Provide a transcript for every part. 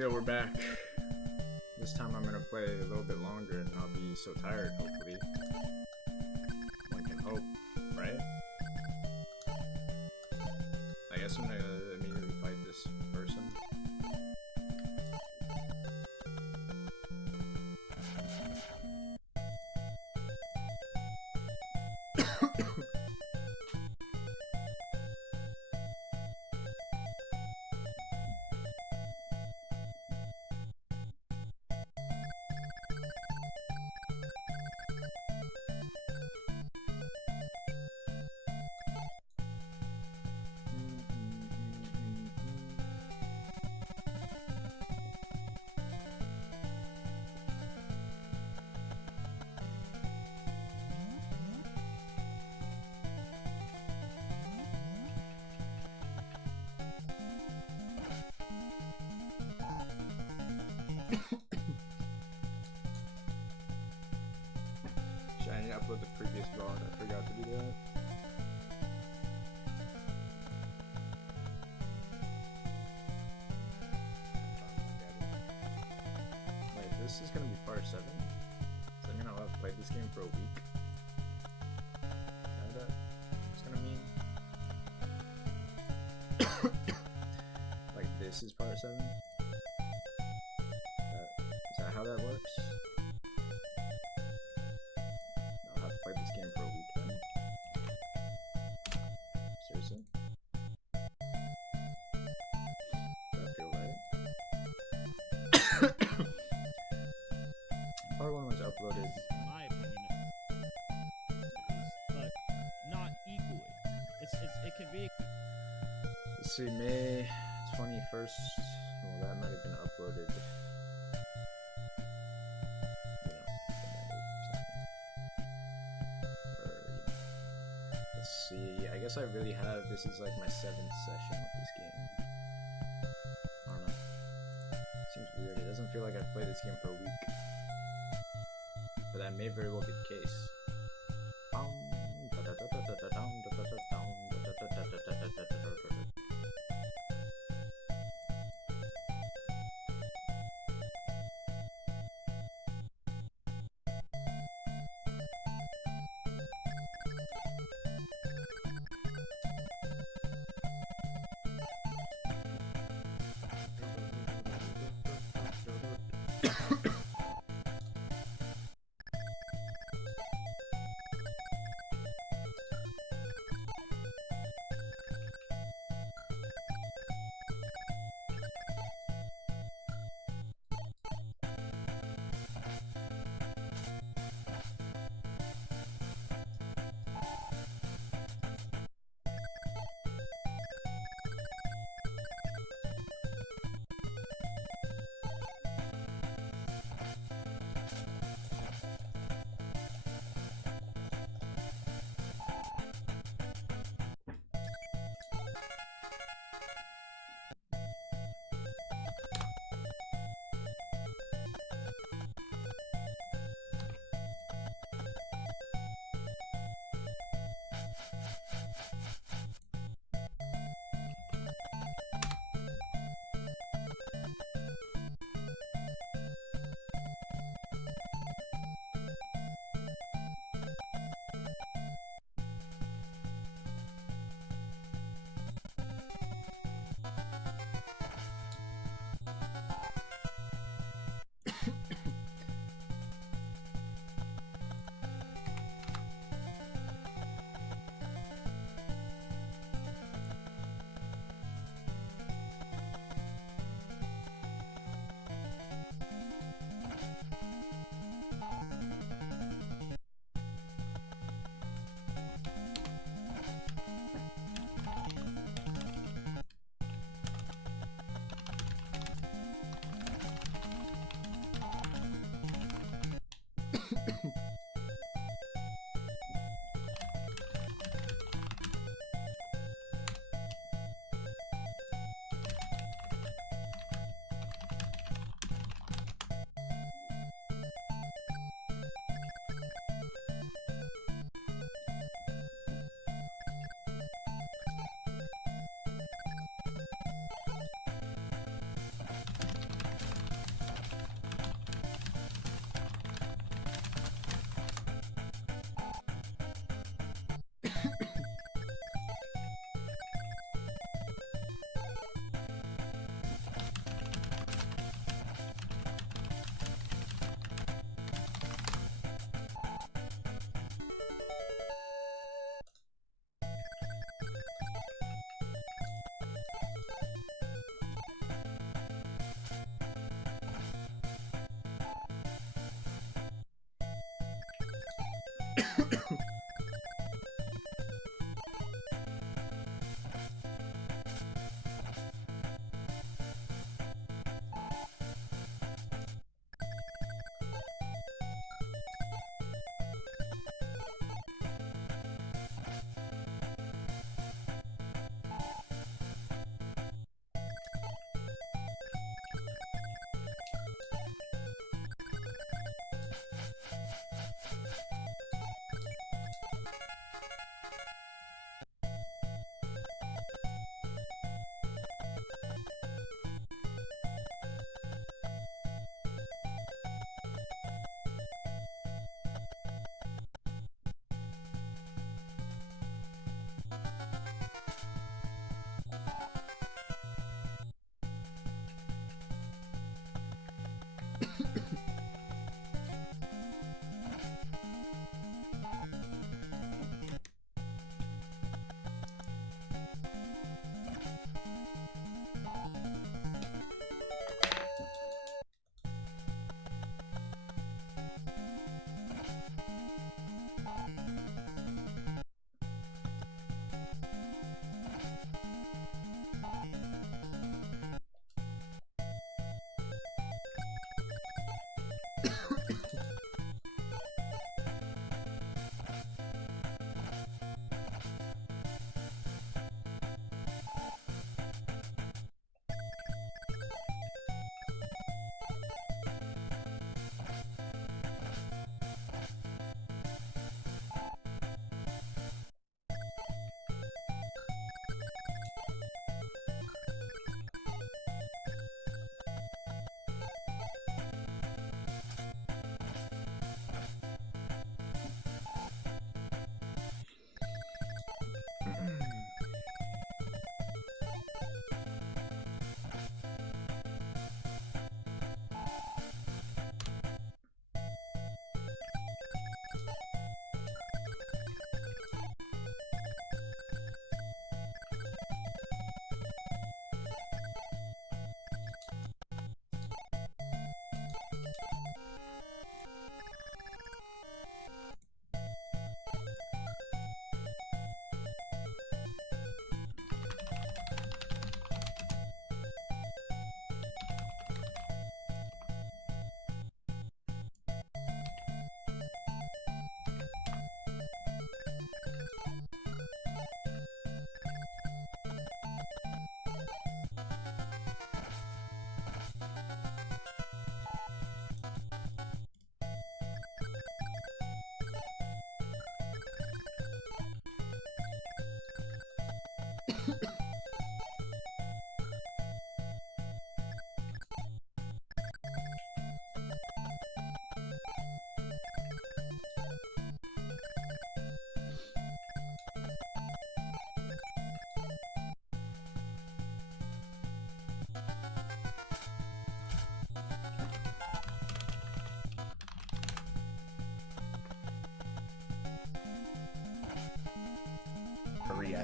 Yo, we're back. This time I'm gonna play a little bit longer and not be so tired, hopefully. One can hope, right? I guess I'm gonna immediately fight this person. Should I upload the previous VOD? I forgot to do that. Wait, this is gonna be part 7? So I'm gonna have to play this game for a week? Is that it's gonna mean? Like this is part 7? Is that how that works? I'll have to play this game for a week then. Seriously? Does that feel right? Part 1 was uploaded. In my opinion, but not equally. It can be. Let's see, May 21st. Well, that might have been uploaded. You know, let's see. I guess I really have. This is like my 7th session with this game. I don't know. Seems weird. It doesn't feel like I've played this game for a week. But that may very well be the case.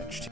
Edged.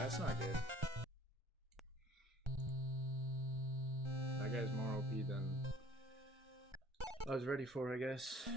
That's not good. That guy's more OP than I was ready for, I guess.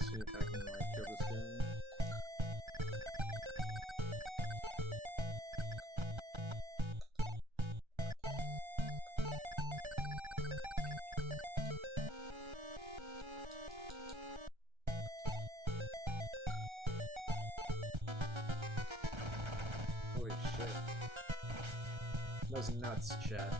See if I can like kill this guy. Holy shit. That was nuts, chat.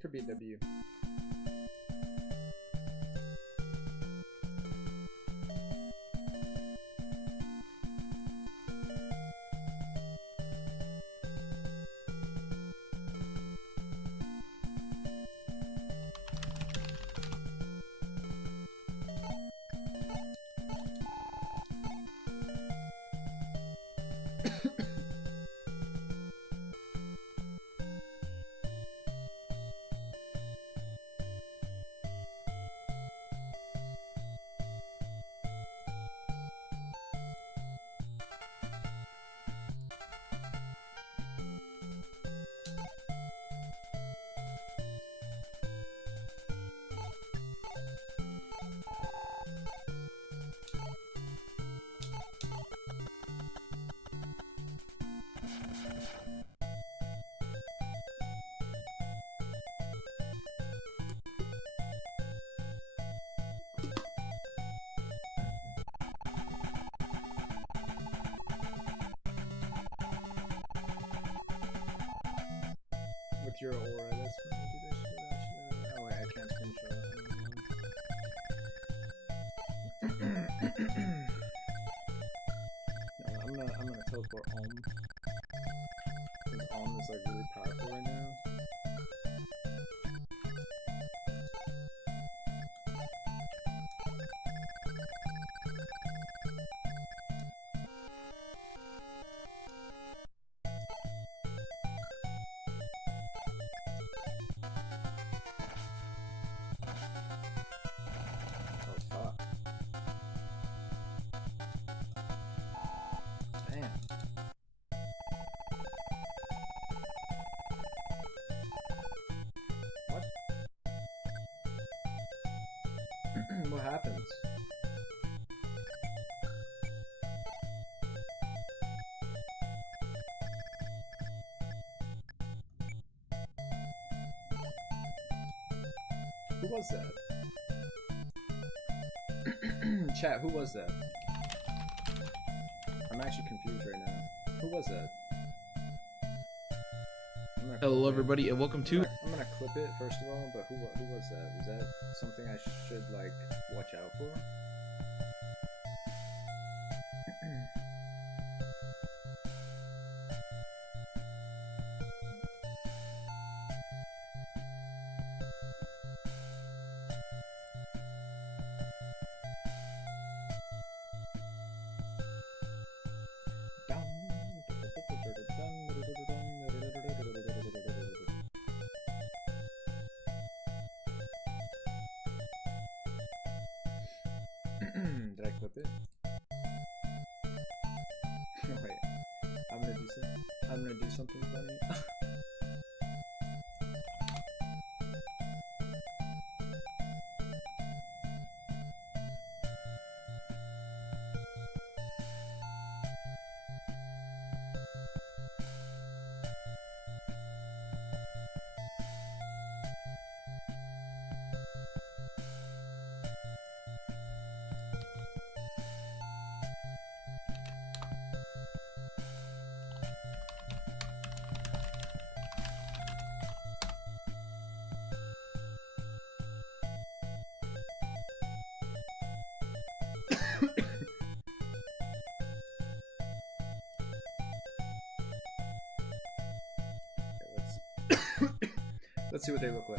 Could be W. With your aura, that's when I do this shit. Oh wait, I can't screenshot it. No, I'm gonna teleport home. I think Om is like really powerful right now. Oh fuck. Damn. What? What happens? Who was that? Chat, who was that? I'm actually confused right now. Who was that? Hello everybody and welcome to... I'm gonna clip it first of all, but who was that? Was that something I should like watch out for? Did I clip it? Wait, I'm gonna do something funny. Let's see what they look like.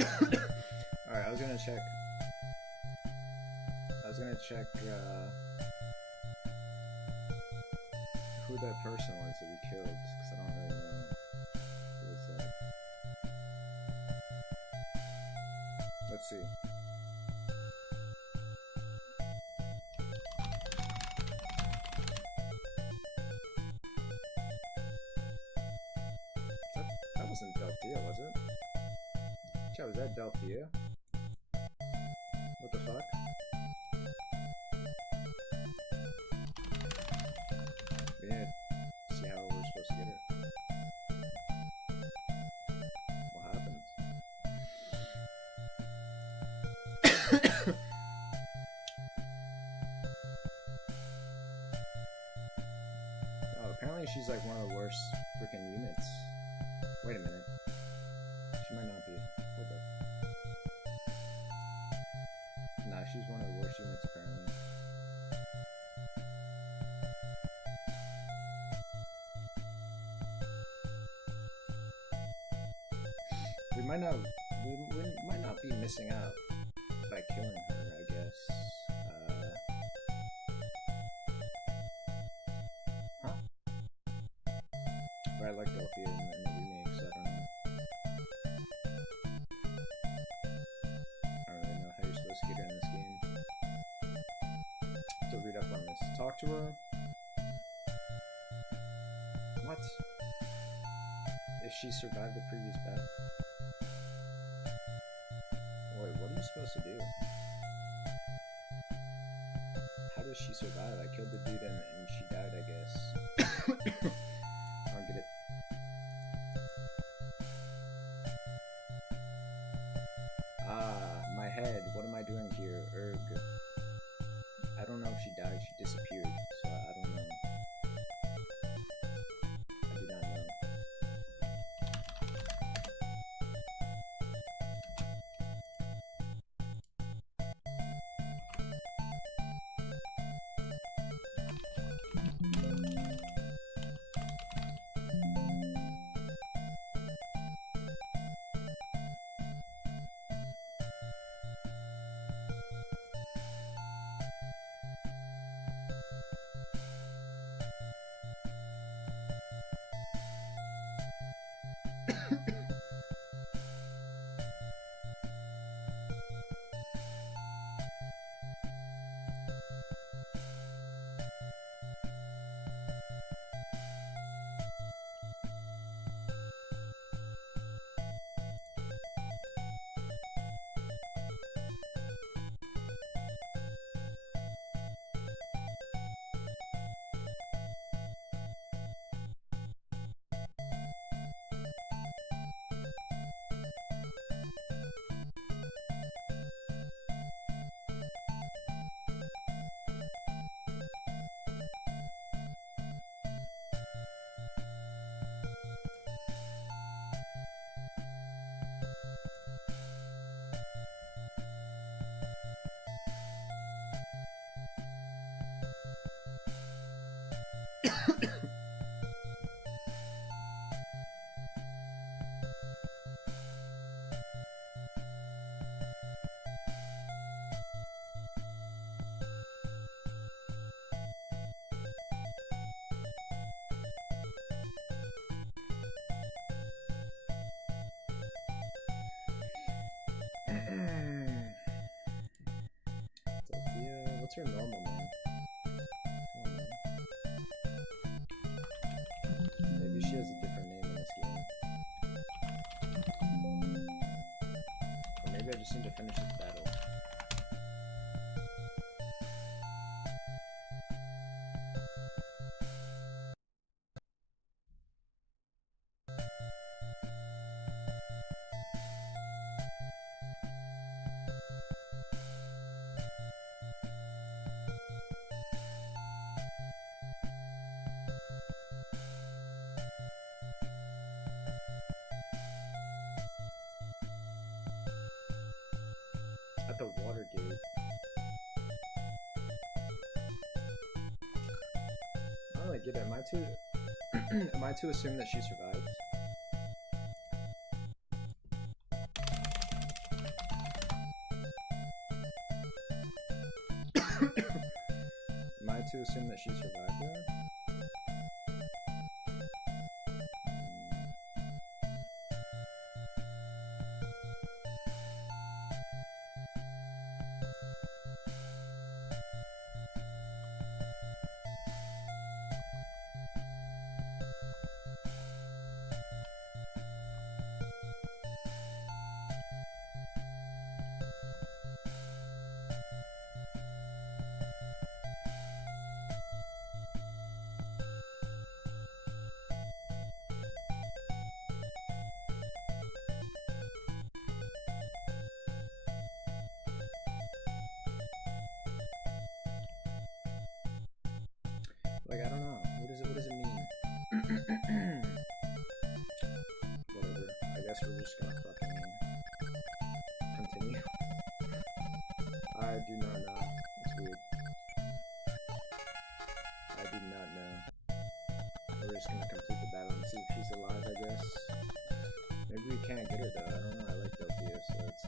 Alright, I was gonna check who that person was that we killed, because I don't really know who was that. Let's see. That wasn't Delphia, was it? Chat, was that Delphia? What the fuck? We need to see how we're supposed to get her. What happened? Oh, apparently she's like one of the worst freaking units. Wait a minute. She might not be. Hold up. Nah, she's one of the worst units apparently. We might not be missing out by killing her, I guess. Huh? But I like Delphia in the remake, so I don't know. I don't really know how you're supposed to get her in this game. To read up on this. Talk to her. What? If she survived the previous battle? Wait, what are you supposed to do? How does she survive? I killed the dude and she died, I guess. I don't get it. Ah, my head. What am I doing here? Erg. I don't know if she died. She disappeared. So I don't know. I do not know. Sophia, what's her normal name? Maybe she has a different name in this game. Or maybe I just need to finish this battle. At the water gate. I don't really get it. Am I to assume that she survived? Am I to assume that she survived there? Like, I don't know. What does it mean? Whatever. I guess we're just gonna fucking continue. I do not know. It's weird. I do not know. We're just gonna complete the battle and see if she's alive, I guess. Maybe we can't get her though. I don't know. I like Delphia, so it's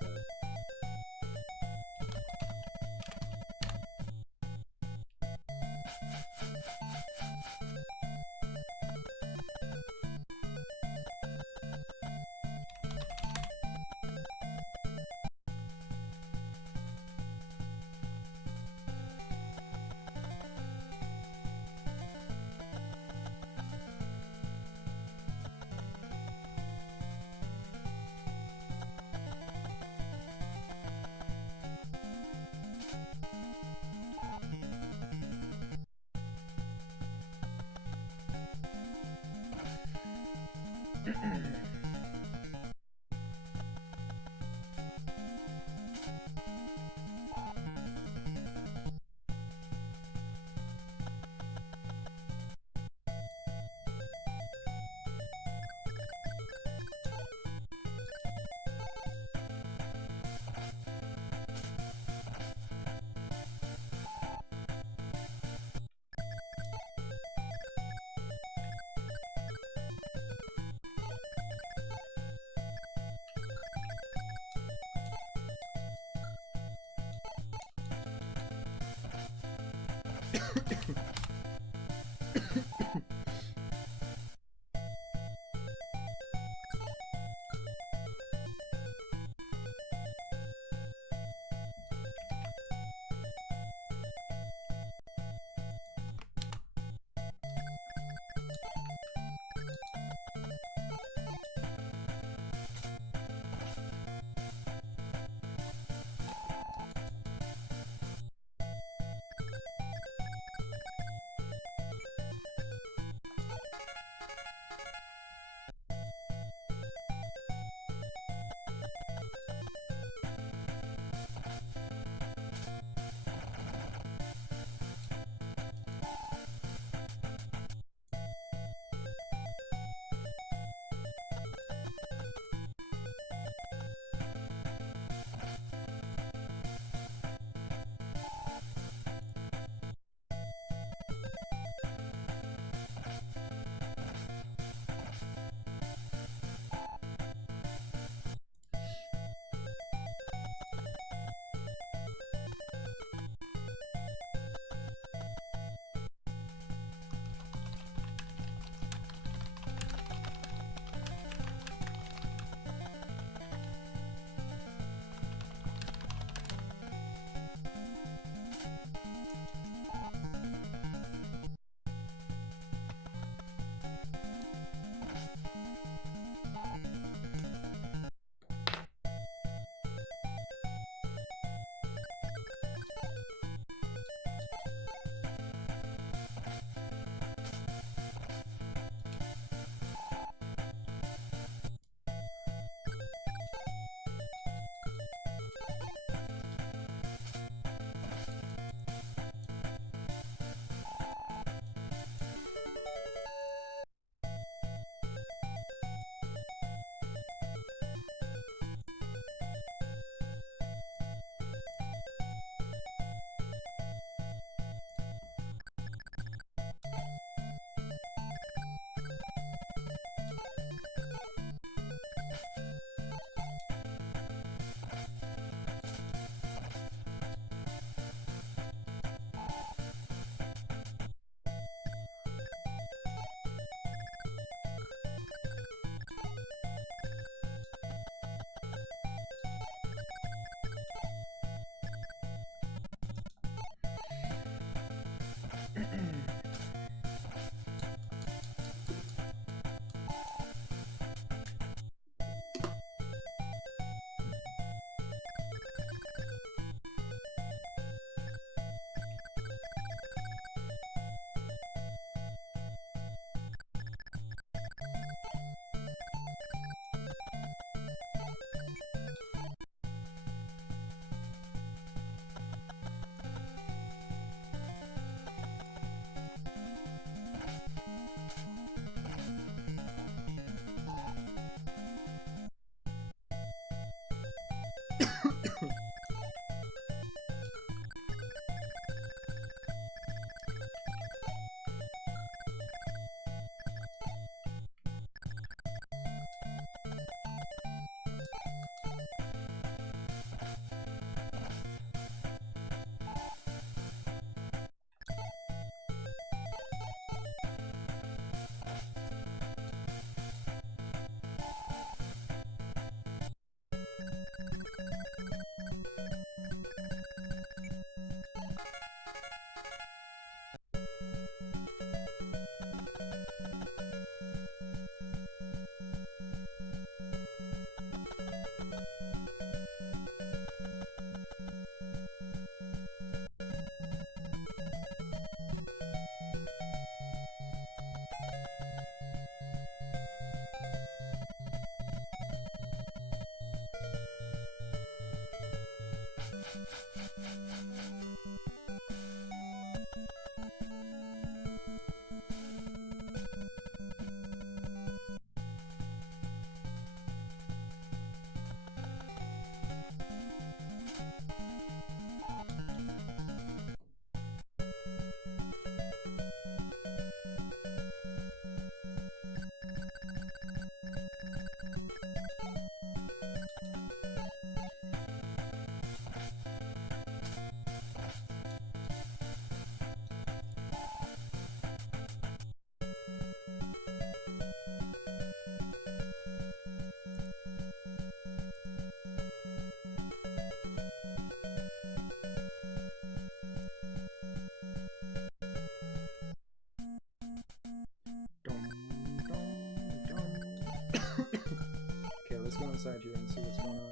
Okay, let's go inside here and see what's going on.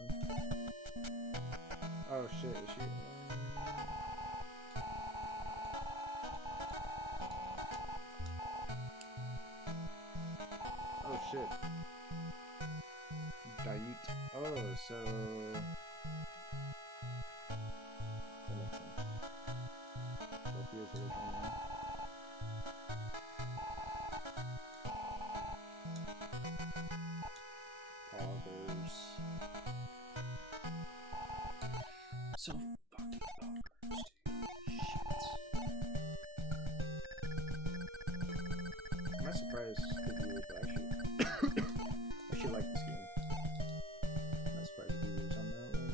Oh shit, is she... Oh shit. Dait. Oh, so... That makes sense. Sophia's original name. Poggers. So fucking poggers, dude. Shit. I'm not surprised the viewers, but actually, I actually like this game. I'm not surprised the viewers on that one.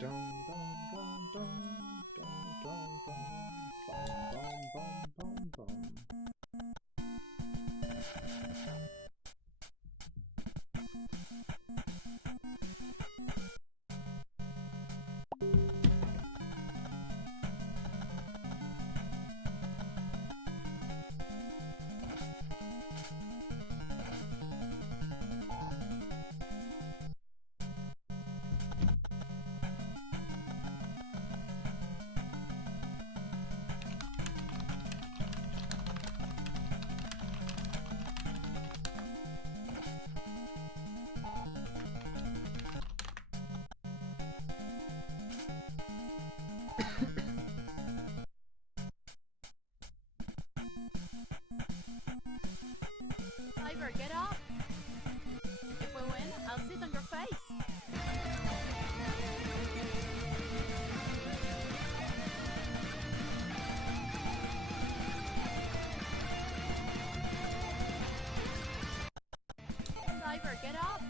Dum dum dum dum dum dum dum bum bum bum bum bum. Tiger, get up! If we win, I'll sit on your face! Tiger, get up!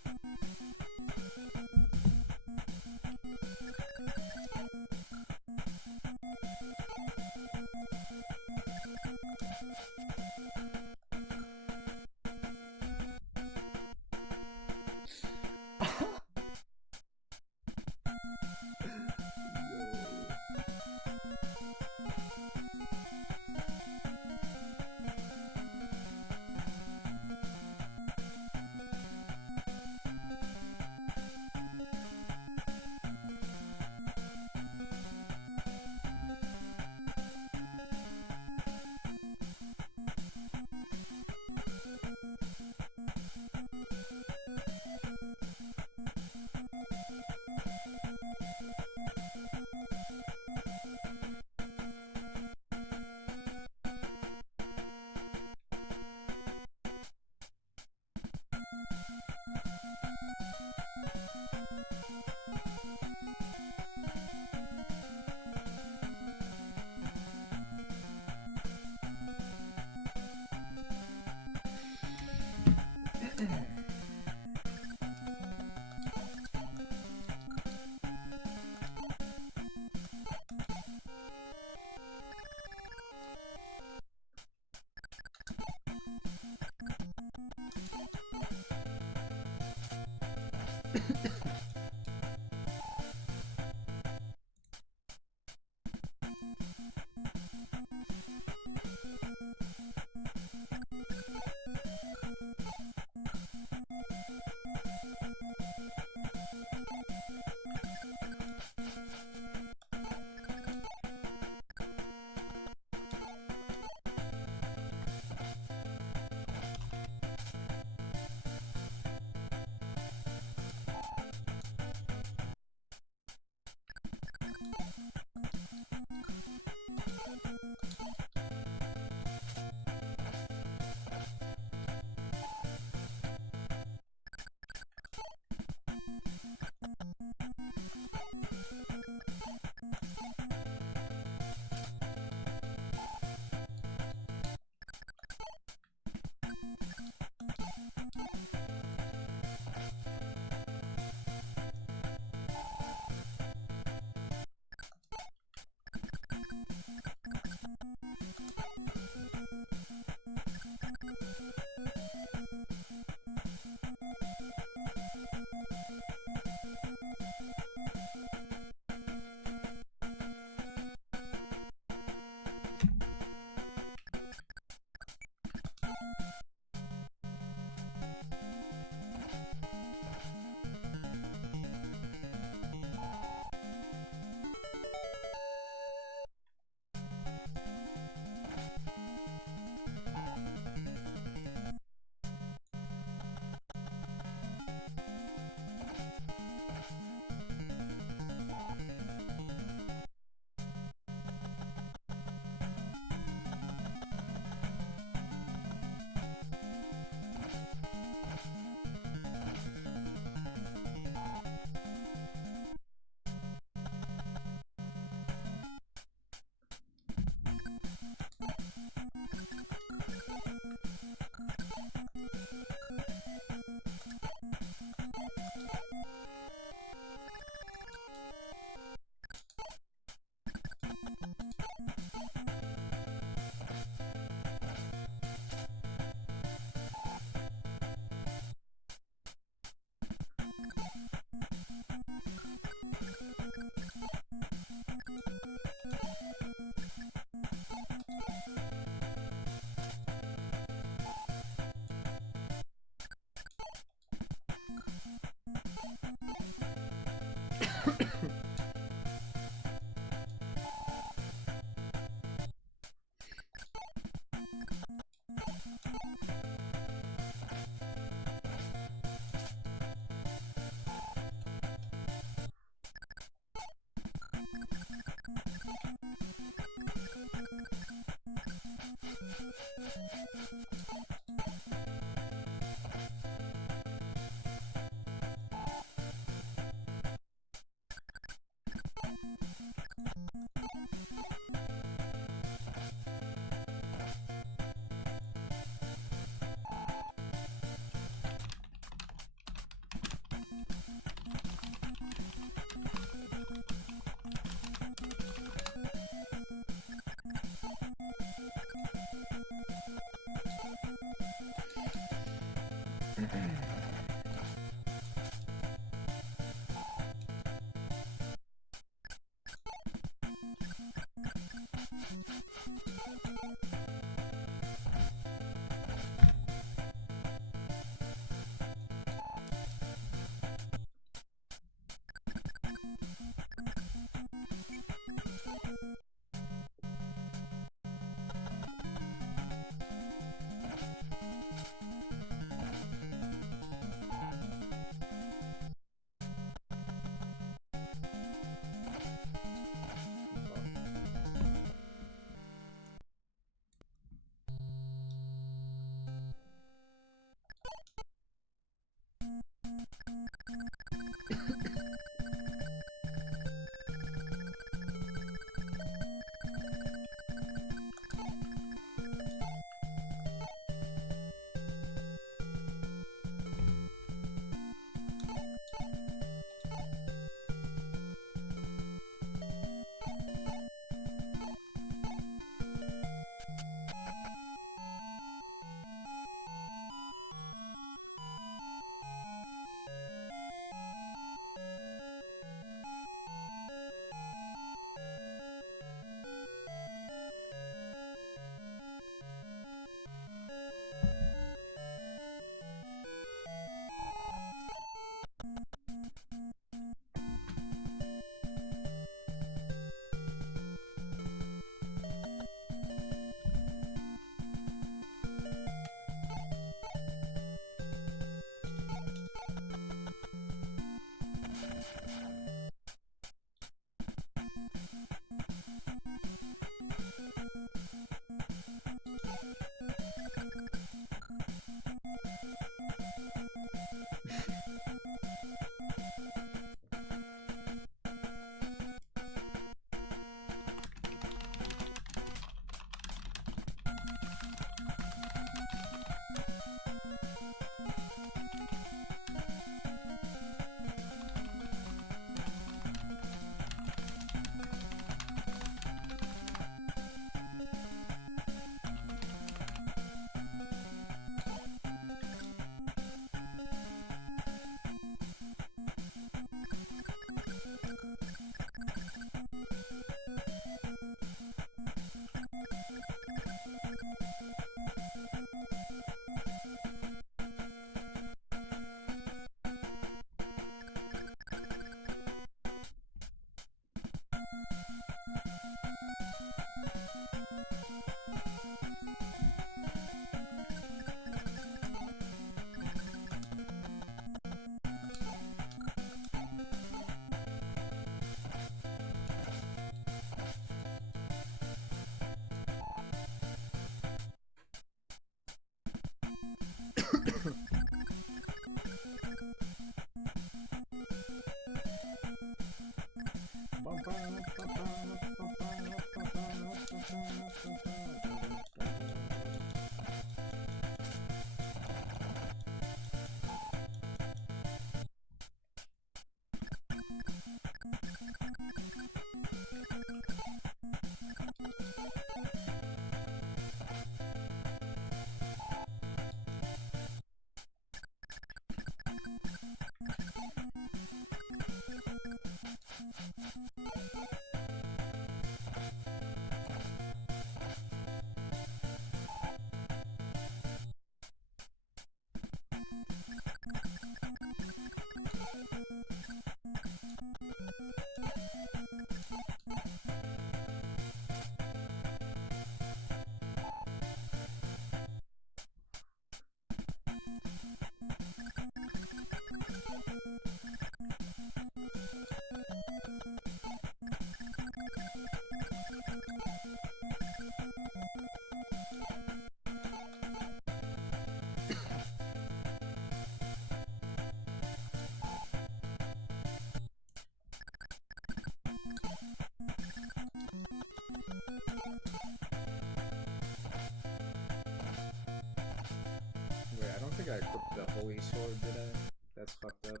Wait, I don't think I equipped the holy sword, did I? That's fucked up.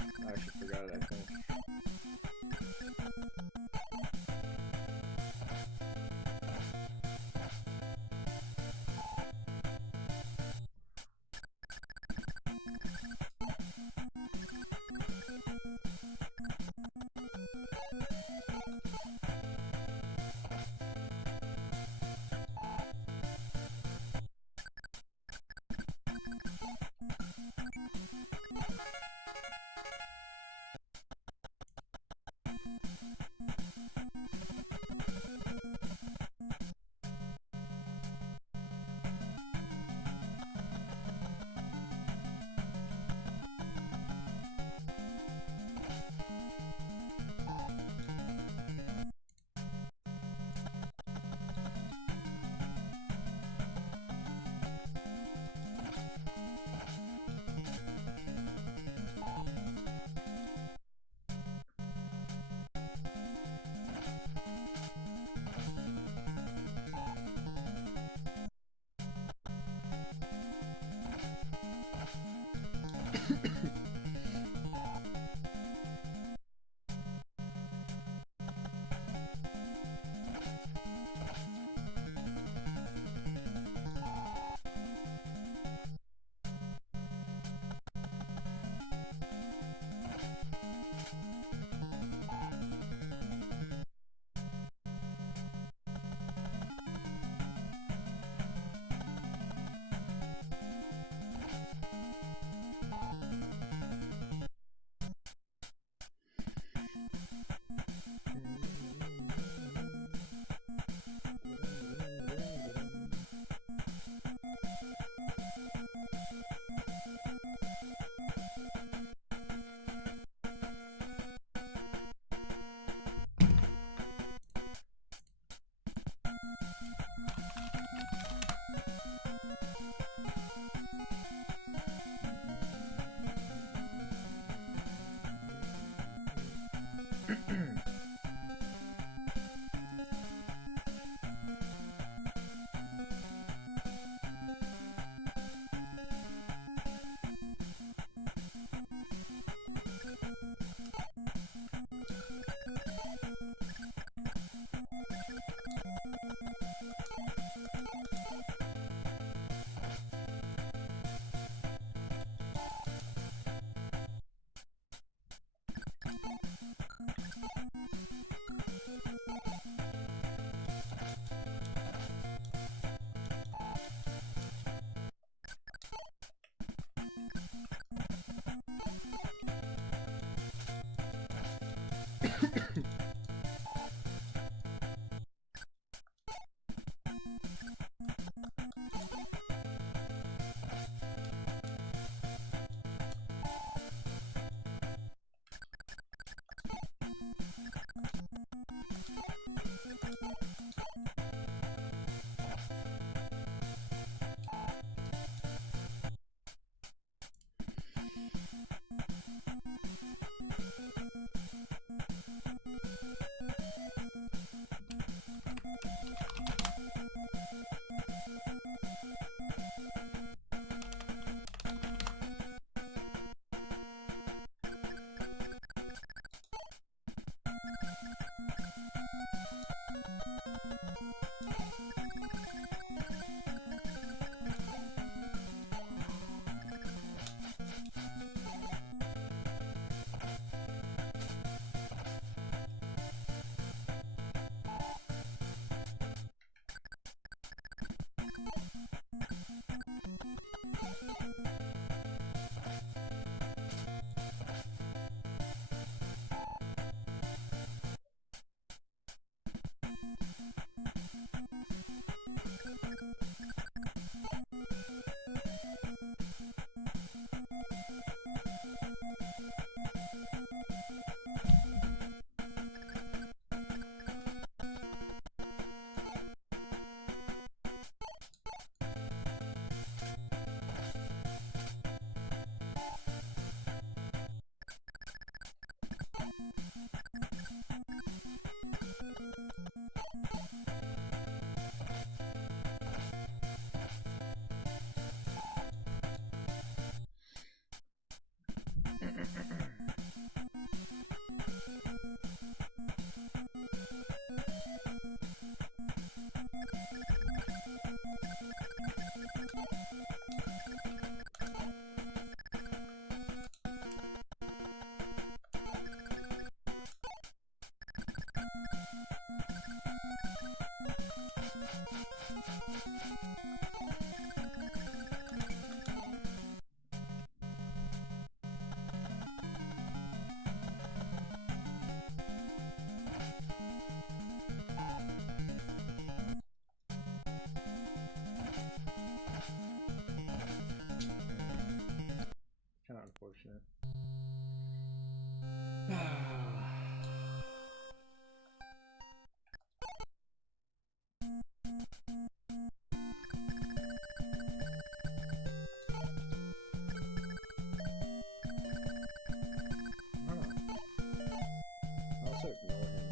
I actually forgot it, I think. Kind of unfortunate. I'll also ignore him.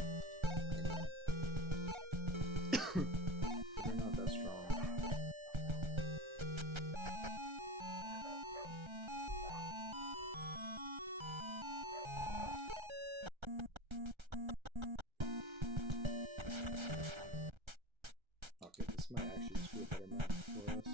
They're not that strong. Okay, this might actually just be a better map for us.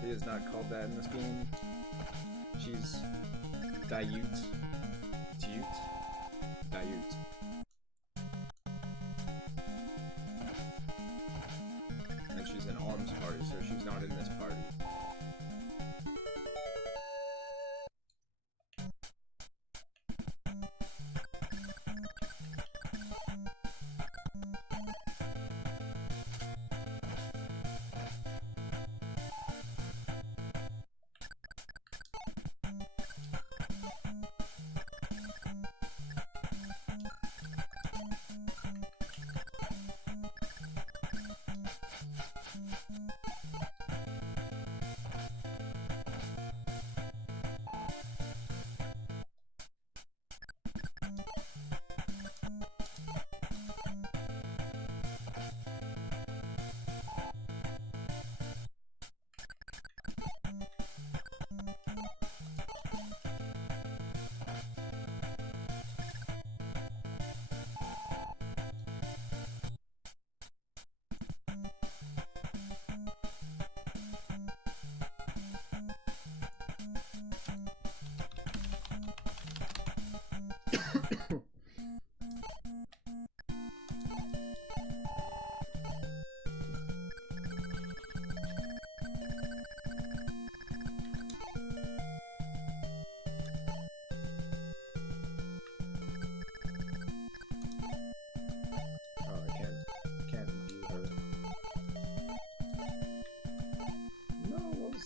Sophie is not called that in this game. She's Diute. Diute. And she's an arms party, so she's not in this party.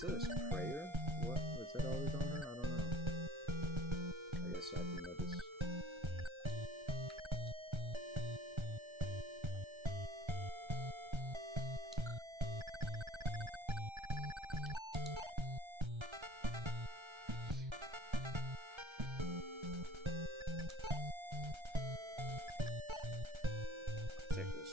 This prayer? What was that always on her? I don't know. I guess I didn't notice. Take this.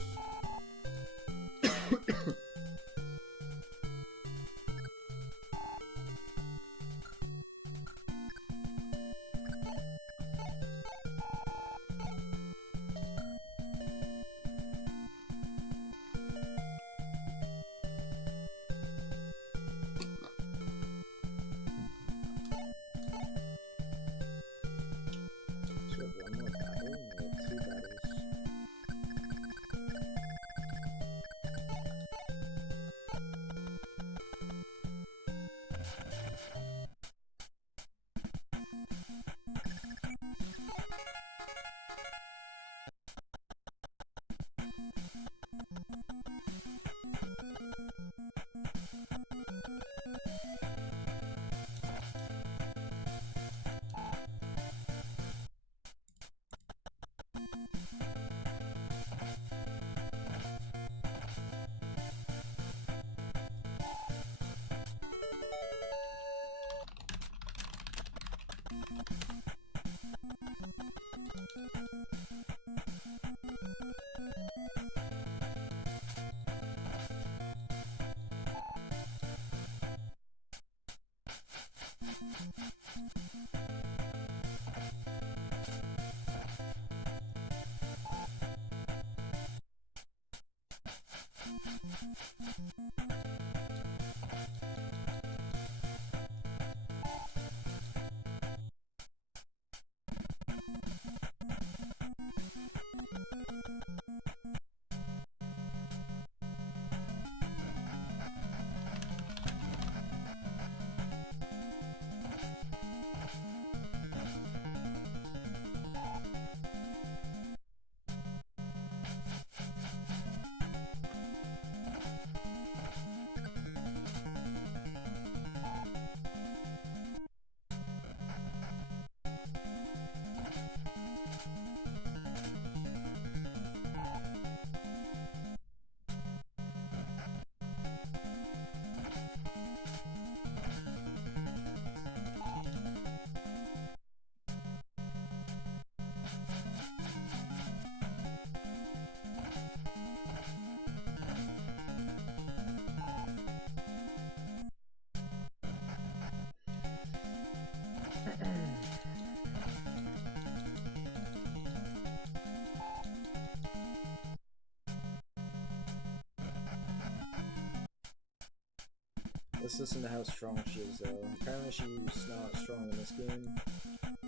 Let's listen to how strong she is, though. Apparently she's not strong in this game.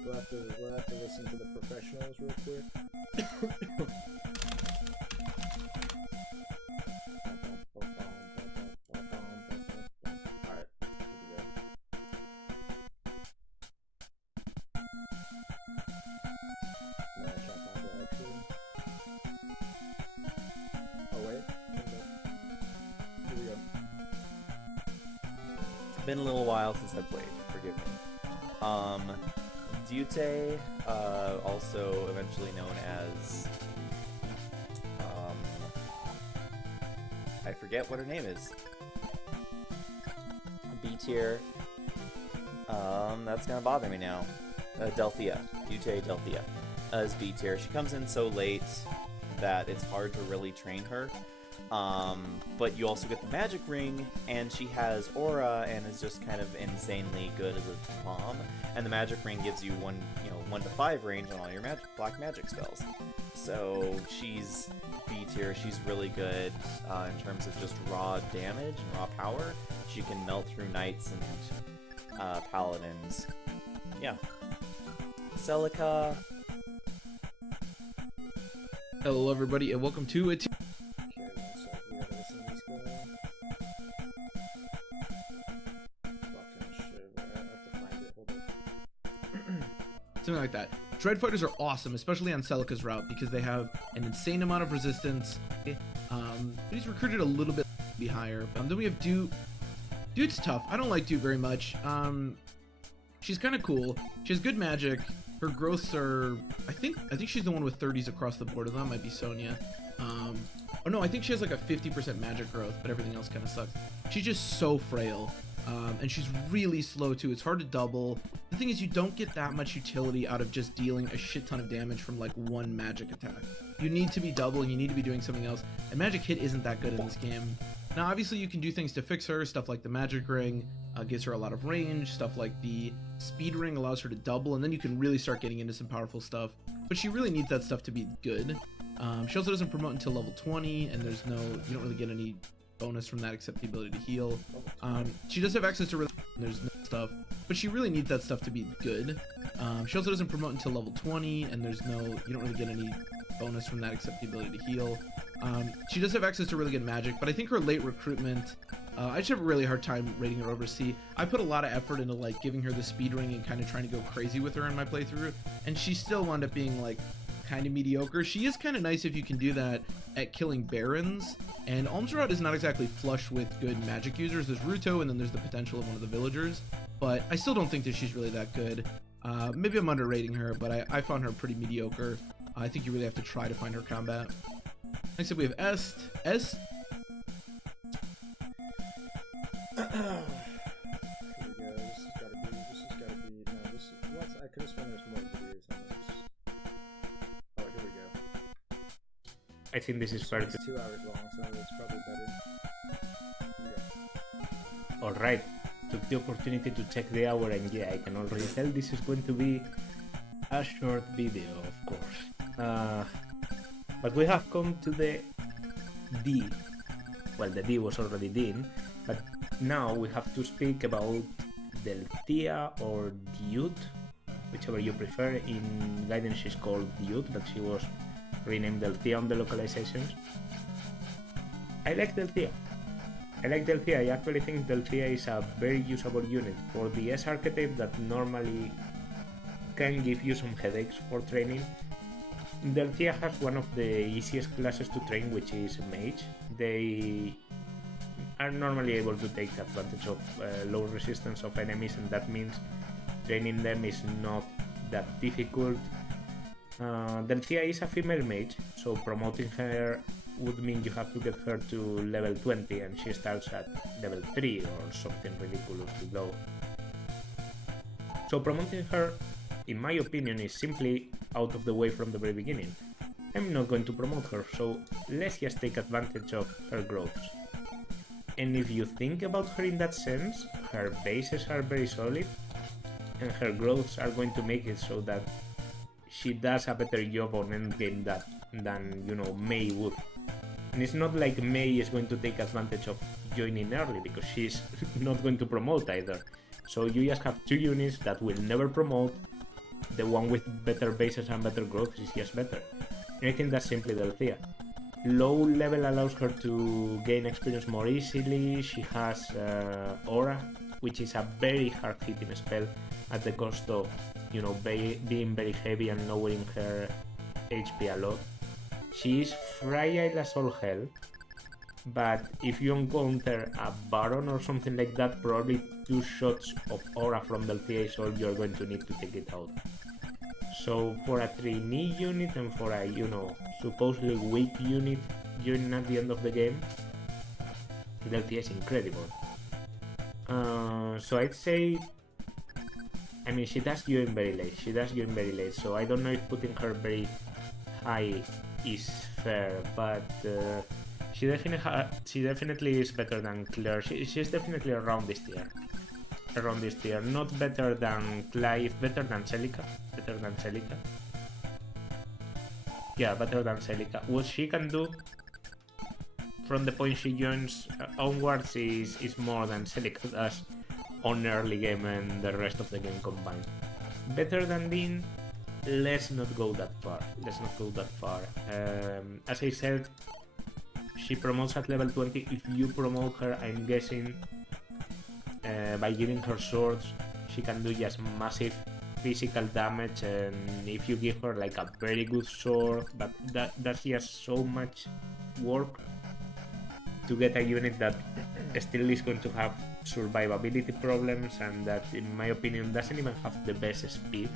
We'll have to listen to the professionals real quick. Alright, here we go. No, I can't find it actually. Oh wait, here we go. Been a little while since I played, forgive me. Dute, also eventually known as, I forget what her name is. B tier. That's gonna bother me now. Delthea. Dute Delthea is B tier. She comes in so late that it's hard to really train her. But you also get the magic ring, and she has aura and is just kind of insanely good as a bomb. And the magic ring gives you 1 to 5 range on all your black magic spells. So she's B tier. She's really good in terms of just raw damage and raw power. She can melt through knights and paladins. Yeah. Celica. Hello, everybody, and welcome to it. Okay, 1 sec, we gotta listen to this guy. Fucking shit, I have to find it, hold on. Something like that. Dread Fighters are awesome, especially on Celica's route, because they have an insane amount of resistance. He's recruited a little bit higher. Then we have Dude. Dude's tough. I don't like Dude very much. She's kind of cool. She has good magic. Her growths are, I think she's the one with 30s across the board, and that might be Sonya. Oh no, I think she has like a 50% magic growth, but everything else kind of sucks. She's just so frail. And she's really slow too. It's hard to double. The thing is, you don't get that much utility out of just dealing a shit ton of damage from like one magic attack. You need to be doubling, you need to be doing something else, and magic hit isn't that good in this game. Now obviously you can do things to fix her, stuff like the magic ring gives her a lot of range, stuff like the speed ring allows her to double, and then you can really start getting into some powerful stuff. But she really needs that stuff to be good. She also doesn't promote until level 20, and you don't really get any bonus from that except the ability to heal. She does have access to there's no stuff, but she really needs that stuff to be good. She also doesn't promote until level 20, and you don't really get any bonus from that except the ability to heal. She does have access to really good magic, but I think her late recruitment, I just have a really hard time rating her over C. I put a lot of effort into like giving her the speed ring and kind of trying to go crazy with her in my playthrough, and she still wound up being like kind of mediocre. She is kind of nice if you can do that at killing barons, and Almsrod is not exactly flush with good magic users. There's Ruto, and then there's the potential of one of the villagers, but I still don't think that she's really that good. Maybe I'm underrating her, but I found her pretty mediocre. I think you really have to try to find her combat. Next up we have Est. Here we go. This has gotta be, no, this is, what? I could've sworn there's more videos on this. Oh, here we go. I think this is fair to... It's 2 hours long, so it's probably better. Here we go. Alright, took the opportunity to check the hour, and yeah, I can already tell this is going to be a short video, of course. But we have come to the D. Well, the D was already Dean, but now we have to speak about Delthea or Dude, whichever you prefer. In Gaiden she's called Dude, but she was renamed Delthea on the localizations. I like Delthea. I actually think Delthea is a very usable unit for the S archetype that normally can give you some headaches for training. Delthea has one of the easiest classes to train, which is Mage. They are normally able to take advantage of low resistance of enemies, and that means training them is not that difficult. Delthea is a female mage, so promoting her would mean you have to get her to level 20, and she starts at level 3 or something ridiculously low. So promoting her, in my opinion, is simply out of the way from the very beginning. I'm not going to promote her, so let's just take advantage of her growths. And if you think about her in that sense, her bases are very solid, and her growths are going to make it so that she does a better job on endgame than Mei would. And it's not like May is going to take advantage of joining early, because she's not going to promote either. So you just have two units that will never promote. The one with better bases and better growth is just better. And I think that's simply Delthea. Low level allows her to gain experience more easily. She has Aura, which is a very hard hitting spell at the cost of, you know, being very heavy and lowering her HP a lot. She is fragile as all hell, but if you encounter a Baron or something like that, probably 2 shots of Aura from Delthea is all you're going to need to take it out. So for a trainee unit and for a, you know, supposedly weak unit joining at the end of the game, Delthea is incredible. So I'd say, I mean, she does join very late, so I don't know if putting her very high is fair, but she definitely is better than Claire. She's definitely around this tier. Not better than Clive, better than Celica. Yeah, better than Celica. What she can do from the point she joins onwards is more than Celica does on early game and the rest of the game combined. Better than Dean? Let's not go that far. As I said, she promotes at level 20. If you promote her, I'm guessing by giving her swords, she can do just massive physical damage, and if you give her like a very good sword, but that's just so much work to get a unit that still is going to have survivability problems, and that in my opinion doesn't even have the best speed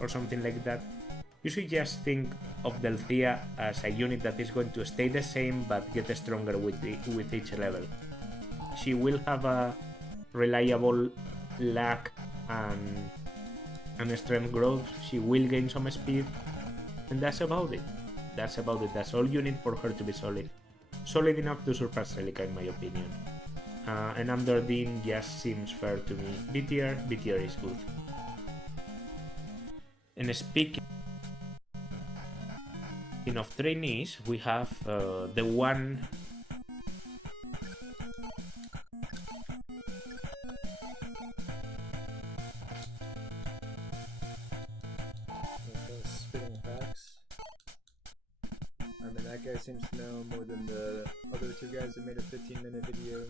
or something like that. You should just think of Delthea as a unit that is going to stay the same but get stronger with each level. She will have a reliable luck and strength growth. She will gain some speed, and that's about it. That's all you need for her to be solid enough to surpass Celica, in my opinion. And under Dean just seems fair to me. B tier is good. And speaking of trainees, we have the one. Spitting facts. I mean, that guy seems to know more than the other 2 guys that made a 15-minute video.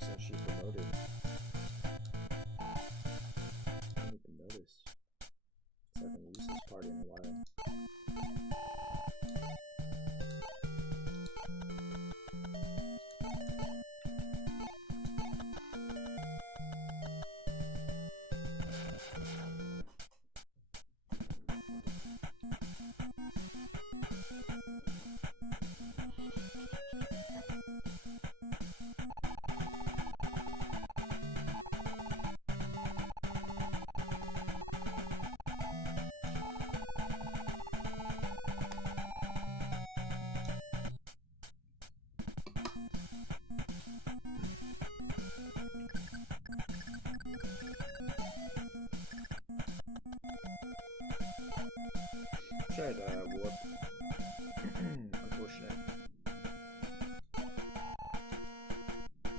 Since she promoted. I didn't even notice. I haven't used this party in a while. Tried warp. Unfortunate.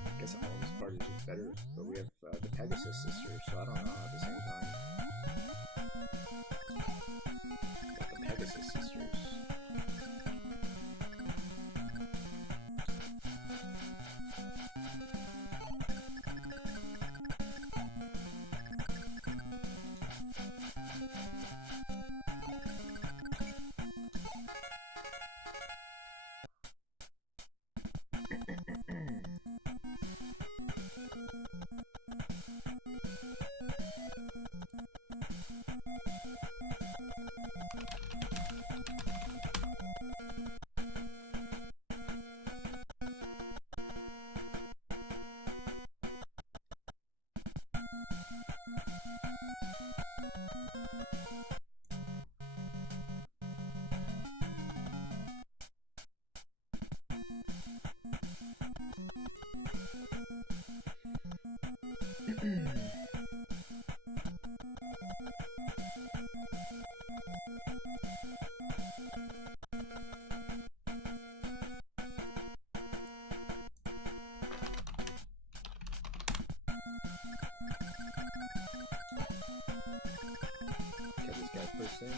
I guess all this part is just better, but we have the Pegasus sisters, so I don't know at the same time. But the Pegasus sisters. Get this guy first thing.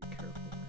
Be careful, man.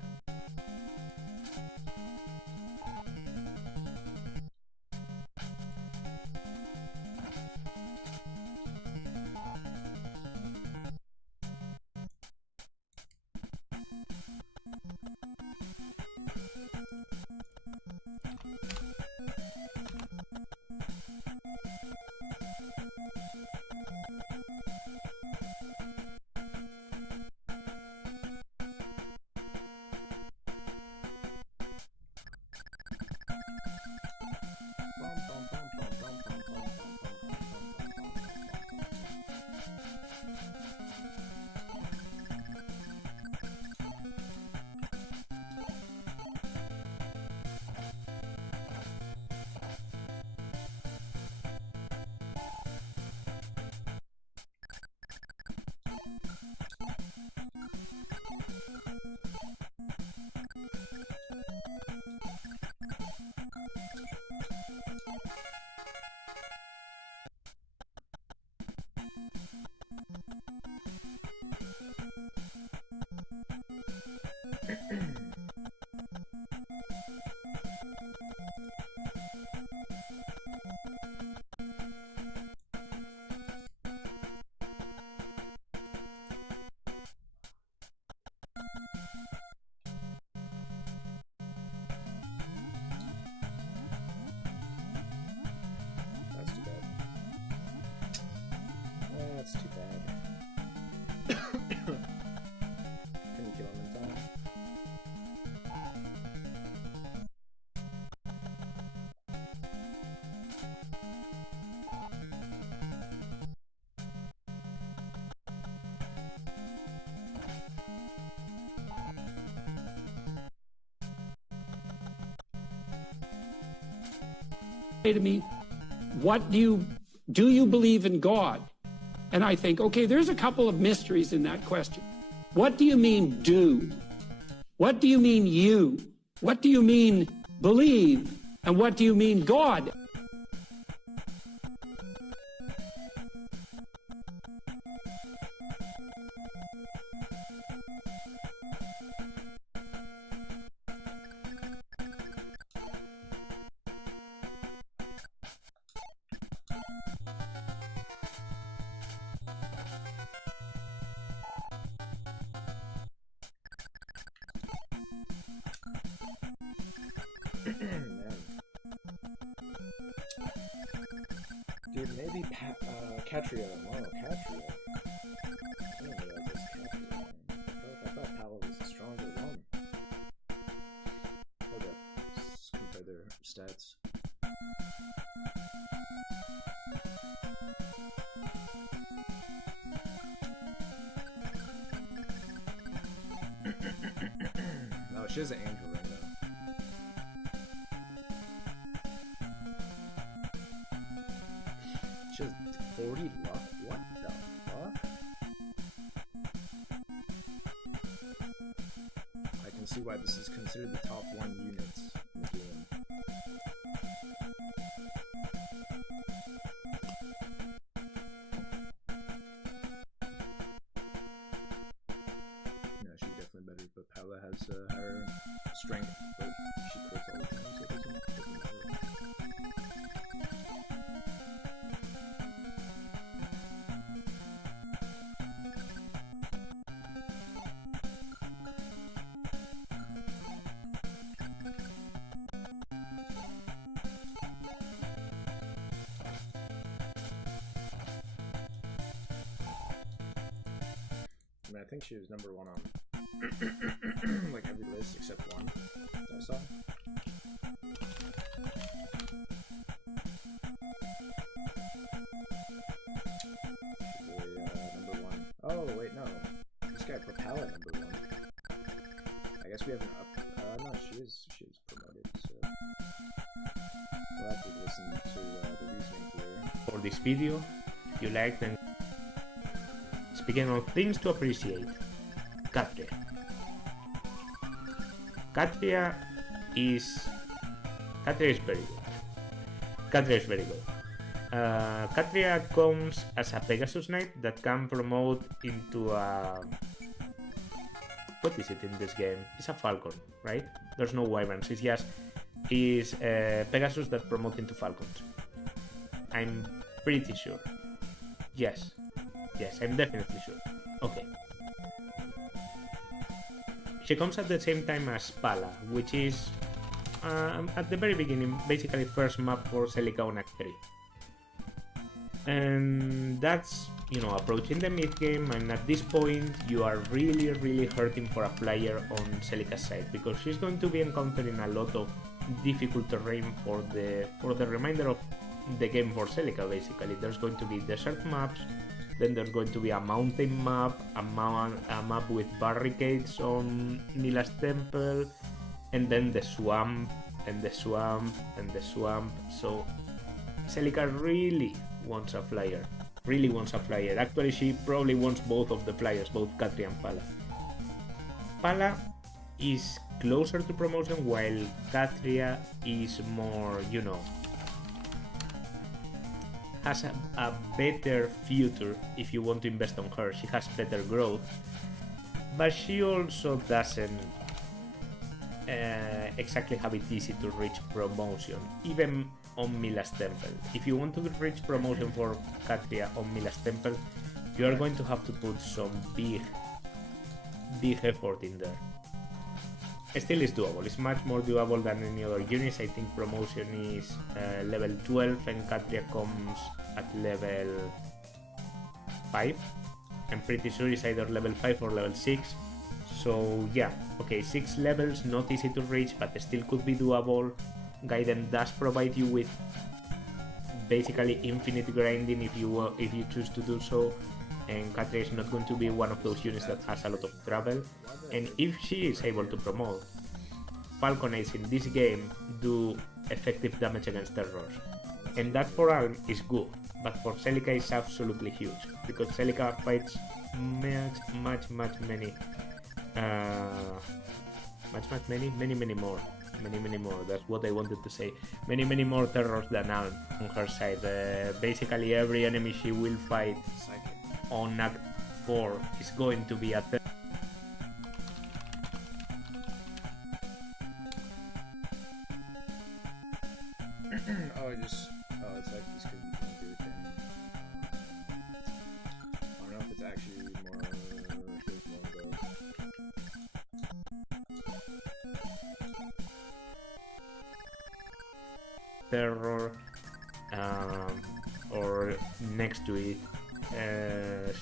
That's too bad. That's too bad. Couldn't kill him in time. Say to me, what do you believe in God? And I think, okay, there's a couple of mysteries in that question. What do you mean do? What do you mean you? What do you mean believe? And what do you mean God? Man. Dude, maybe Catria. Oh, Catria. I didn't realize it was Catria, man. I thought Pala was the stronger one. Hold up. Let's compare their stats. No, she has an angel ring though. She has 40 luck? What the fuck? I can see why this is considered the top 1 unit in the game. Yeah, she's definitely better, but Pella has higher strength, but she crits all the time, so it doesn't matter. think she was number 1 on like every list except one that I saw. Number 1. Oh wait, no. This guy Propella number 1. I guess we have an up. No, she is promoted. So we'll have to listen to the reasoning here. For this video, if you liked and speaking of things to appreciate, Katria. Katria is very good. Katria is very good. Katria comes as a Pegasus Knight that can promote into a... What is it in this game? It's a Falcon, right? There's no wyverns, it's just Pegasus that promote into Falcons. I'm pretty sure. Yes, I'm definitely sure. Okay. She comes at the same time as Pala, which is at the very beginning, basically first map for Celica on Act 3. And that's, approaching the mid game, and at this point you are really hurting for a flyer on Celica's side, because she's going to be encountering a lot of difficult terrain for the remainder of the game for Celica. Basically, there's going to be desert maps, then there's going to be a mountain map, a map with barricades on Mila's temple, and then the swamp, and the swamp, and the swamp. So Celica really wants a flyer. Actually, she probably wants both of the flyers, both Katria and Pala. Pala is closer to promotion, while Katria is more, has a better future if you want to invest on her. She has better growth, but she also doesn't exactly have it easy to reach promotion, even on Mila's temple. If you want to reach promotion for Katria on Mila's temple, you are going to have to put some big effort in there. Still is doable, it's much more doable than any other units. I think promotion is level 12 and Katria comes at level 5. I'm pretty sure it's either level 5 or level 6. So yeah, okay, 6 levels, not easy to reach, but still could be doable. Gaiden does provide you with basically infinite grinding if you choose to do so, and Katria is not going to be one of those units that has a lot of travel. And if she is able to promote, Falconites in this game do effective damage against terrors, and that for Alm is good, but for Celica is absolutely huge, because Celica fights many more, that's what I wanted to say, many more terrors than Alm on her side. Basically every enemy she will fight on Act 4 is going to be a it's like this could be a good thing. I don't know if it's actually more feels more though. terror or next to it,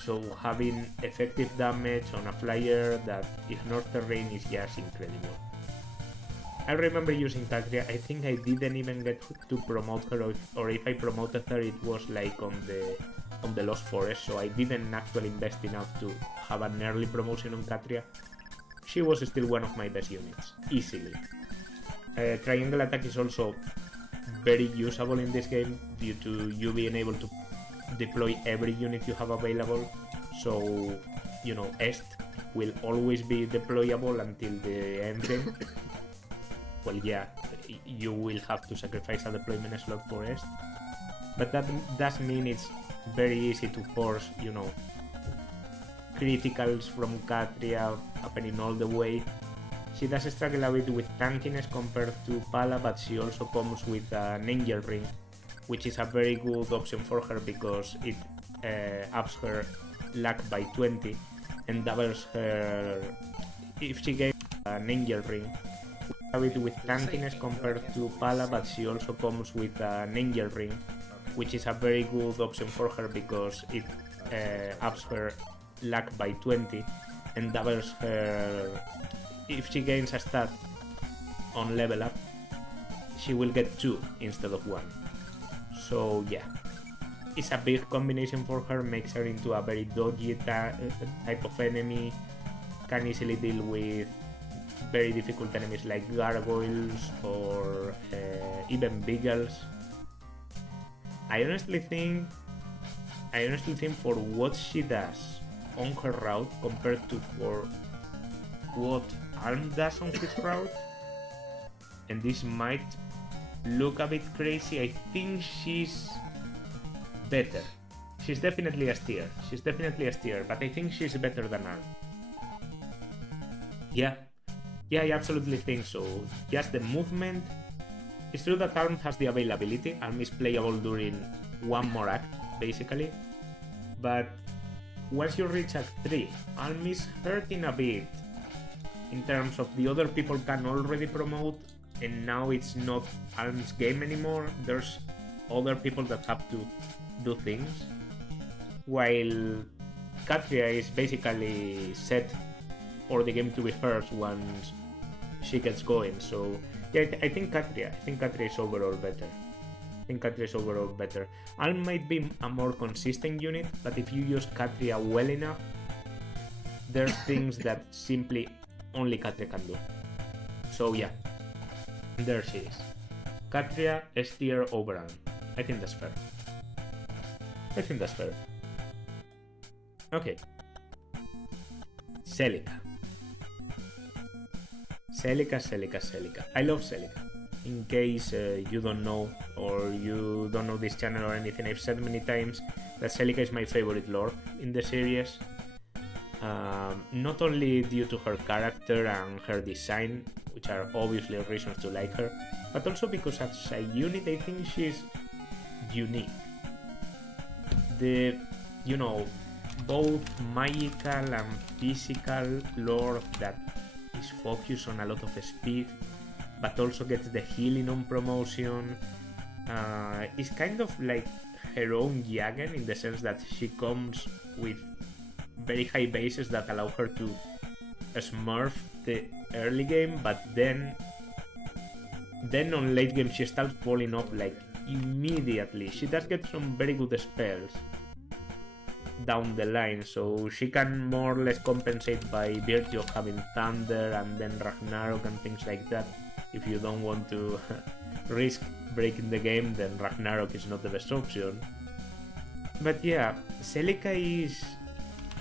so having effective damage on a flyer that ignores terrain is just incredible. I remember using Katria, I think I didn't even get to promote her, or if I promoted her it was like on the Lost Forest, so I didn't actually invest enough to have an early promotion on Katria. She was still one of my best units, easily. Triangle attack is also very usable in this game due to you being able to deploy every unit you have available, so Est will always be deployable until the end game. Well, yeah, you will have to sacrifice a deployment slot for Est, but that does mean it's very easy to force, criticals from Katria happening all the way. She does struggle a bit with tankiness compared to Pala, but she also comes with an Angel Ring, which is a very good option for her because it ups her luck by 20 and doubles her if she gets an Angel Ring. A bit with tankiness compared to Pala, but she also comes with an Angel Ring, which is a very good option for her because it ups her luck by 20 and doubles her. If she gains a stat on level up, she will get 2 instead of 1. So yeah, it's a big combination for her, makes her into a very dodgy type of enemy, can easily deal with very difficult enemies like gargoyles or even beagles. I honestly think for what she does on her route compared to for what Alm does on his route, and this might look a bit crazy, I think she's better. She's definitely a steer. But I think she's better than Alm. Yeah, I absolutely think so. Just the movement. It's true that Alm has the availability. Alm is playable during one more act, basically. But once you reach Act 3, Alm is hurting a bit in terms of the other people can already promote, and now it's not Alm's game anymore. There's other people that have to do things, while Katria is basically set for the game to be hers once she gets going. So yeah, I think Katria is overall better. Alm might be a more consistent unit, but if you use Katria well enough, there's things that simply only Katria can do. So yeah, there she is. Katria S tier over Alm. I think that's fair. Okay. Celica. I love Celica. In case you don't know, or you don't know this channel or anything, I've said many times that Celica is my favorite lord in the series. Not only due to her character and her design, which are obviously reasons to like her, but also because as a unit I think she's unique. Both magical and physical lore that is focused on a lot of speed, but also gets the healing on promotion. It's kind of like her own Jagen in the sense that she comes with very high bases that allow her to smurf the early game, but then on late game she starts falling off like immediately. She does get some very good spells down the line, so she can more or less compensate by virtue of having Thunder and then Ragnarok and things like that. If you don't want to risk breaking the game, then Ragnarok is not the best option. But yeah, Celica is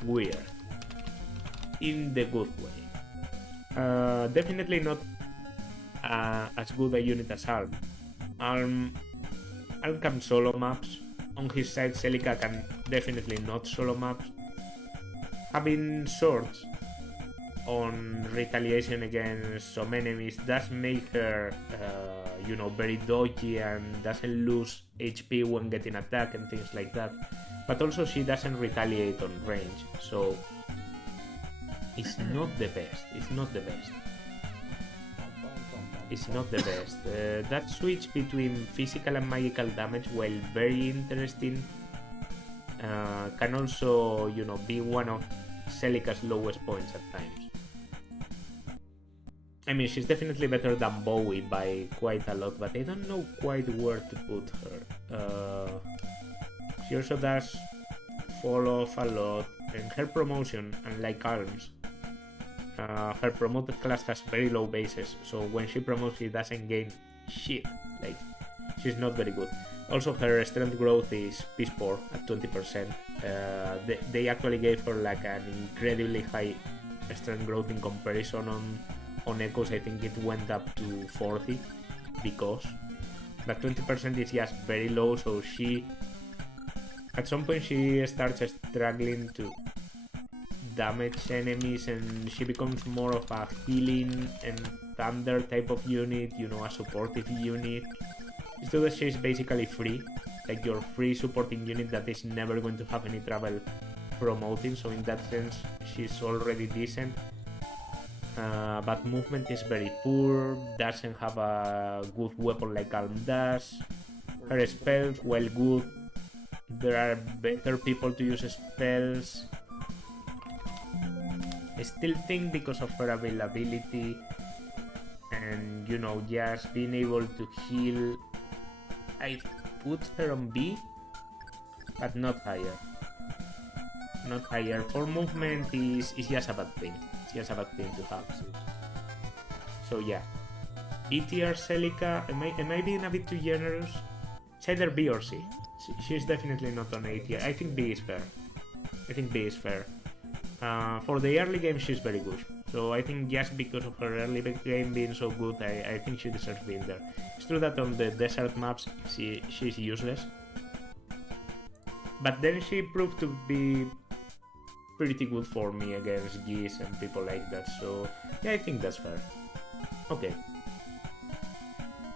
weird in the good way. Definitely not as good a unit as Alm. Alm can solo maps. On his side, Celica can definitely not solo maps. Having swords on retaliation against some enemies does make her, very dodgy and doesn't lose HP when getting attacked and things like that. But also she doesn't retaliate on range, so it's not the best. That switch between physical and magical damage, while very interesting, can also, be one of Celica's lowest points at times. I mean, she's definitely better than Bowie by quite a lot, but I don't know quite where to put her. She also does fall off a lot, and her promotion, unlike Alm's, her promoted class has very low bases, so when she promotes she doesn't gain shit, like she's not very good. Also her strength growth is piss poor at 20%. They actually gave her like an incredibly high strength growth in comparison on Echoes. I think it went up to 40 because, but 20% is just very low, so she at some point she starts struggling to damage enemies, and she becomes more of a healing and thunder type of unit, a supportive unit. It's true that she's basically free, like your free supporting unit that is never going to have any trouble promoting, so in that sense she's already decent. But movement is very poor, doesn't have a good weapon like Alm does. Her spells, while good, there are better people to use spells. I still think because of her availability and, you know, just being able to heal, I put her on B, but not higher. Not higher. For movement is just a bad thing. It's just a bad thing to have. So yeah. B tier Celica, am I being a bit too generous? It's either B or C. She's definitely not on A tier. I think B is fair. For the early game, she's very good. So I think just because of her early game being so good, I think she deserves being there. It's true that on the desert maps, she's useless. But then she proved to be pretty good for me against geese and people like that. So yeah, I think that's fair. Okay.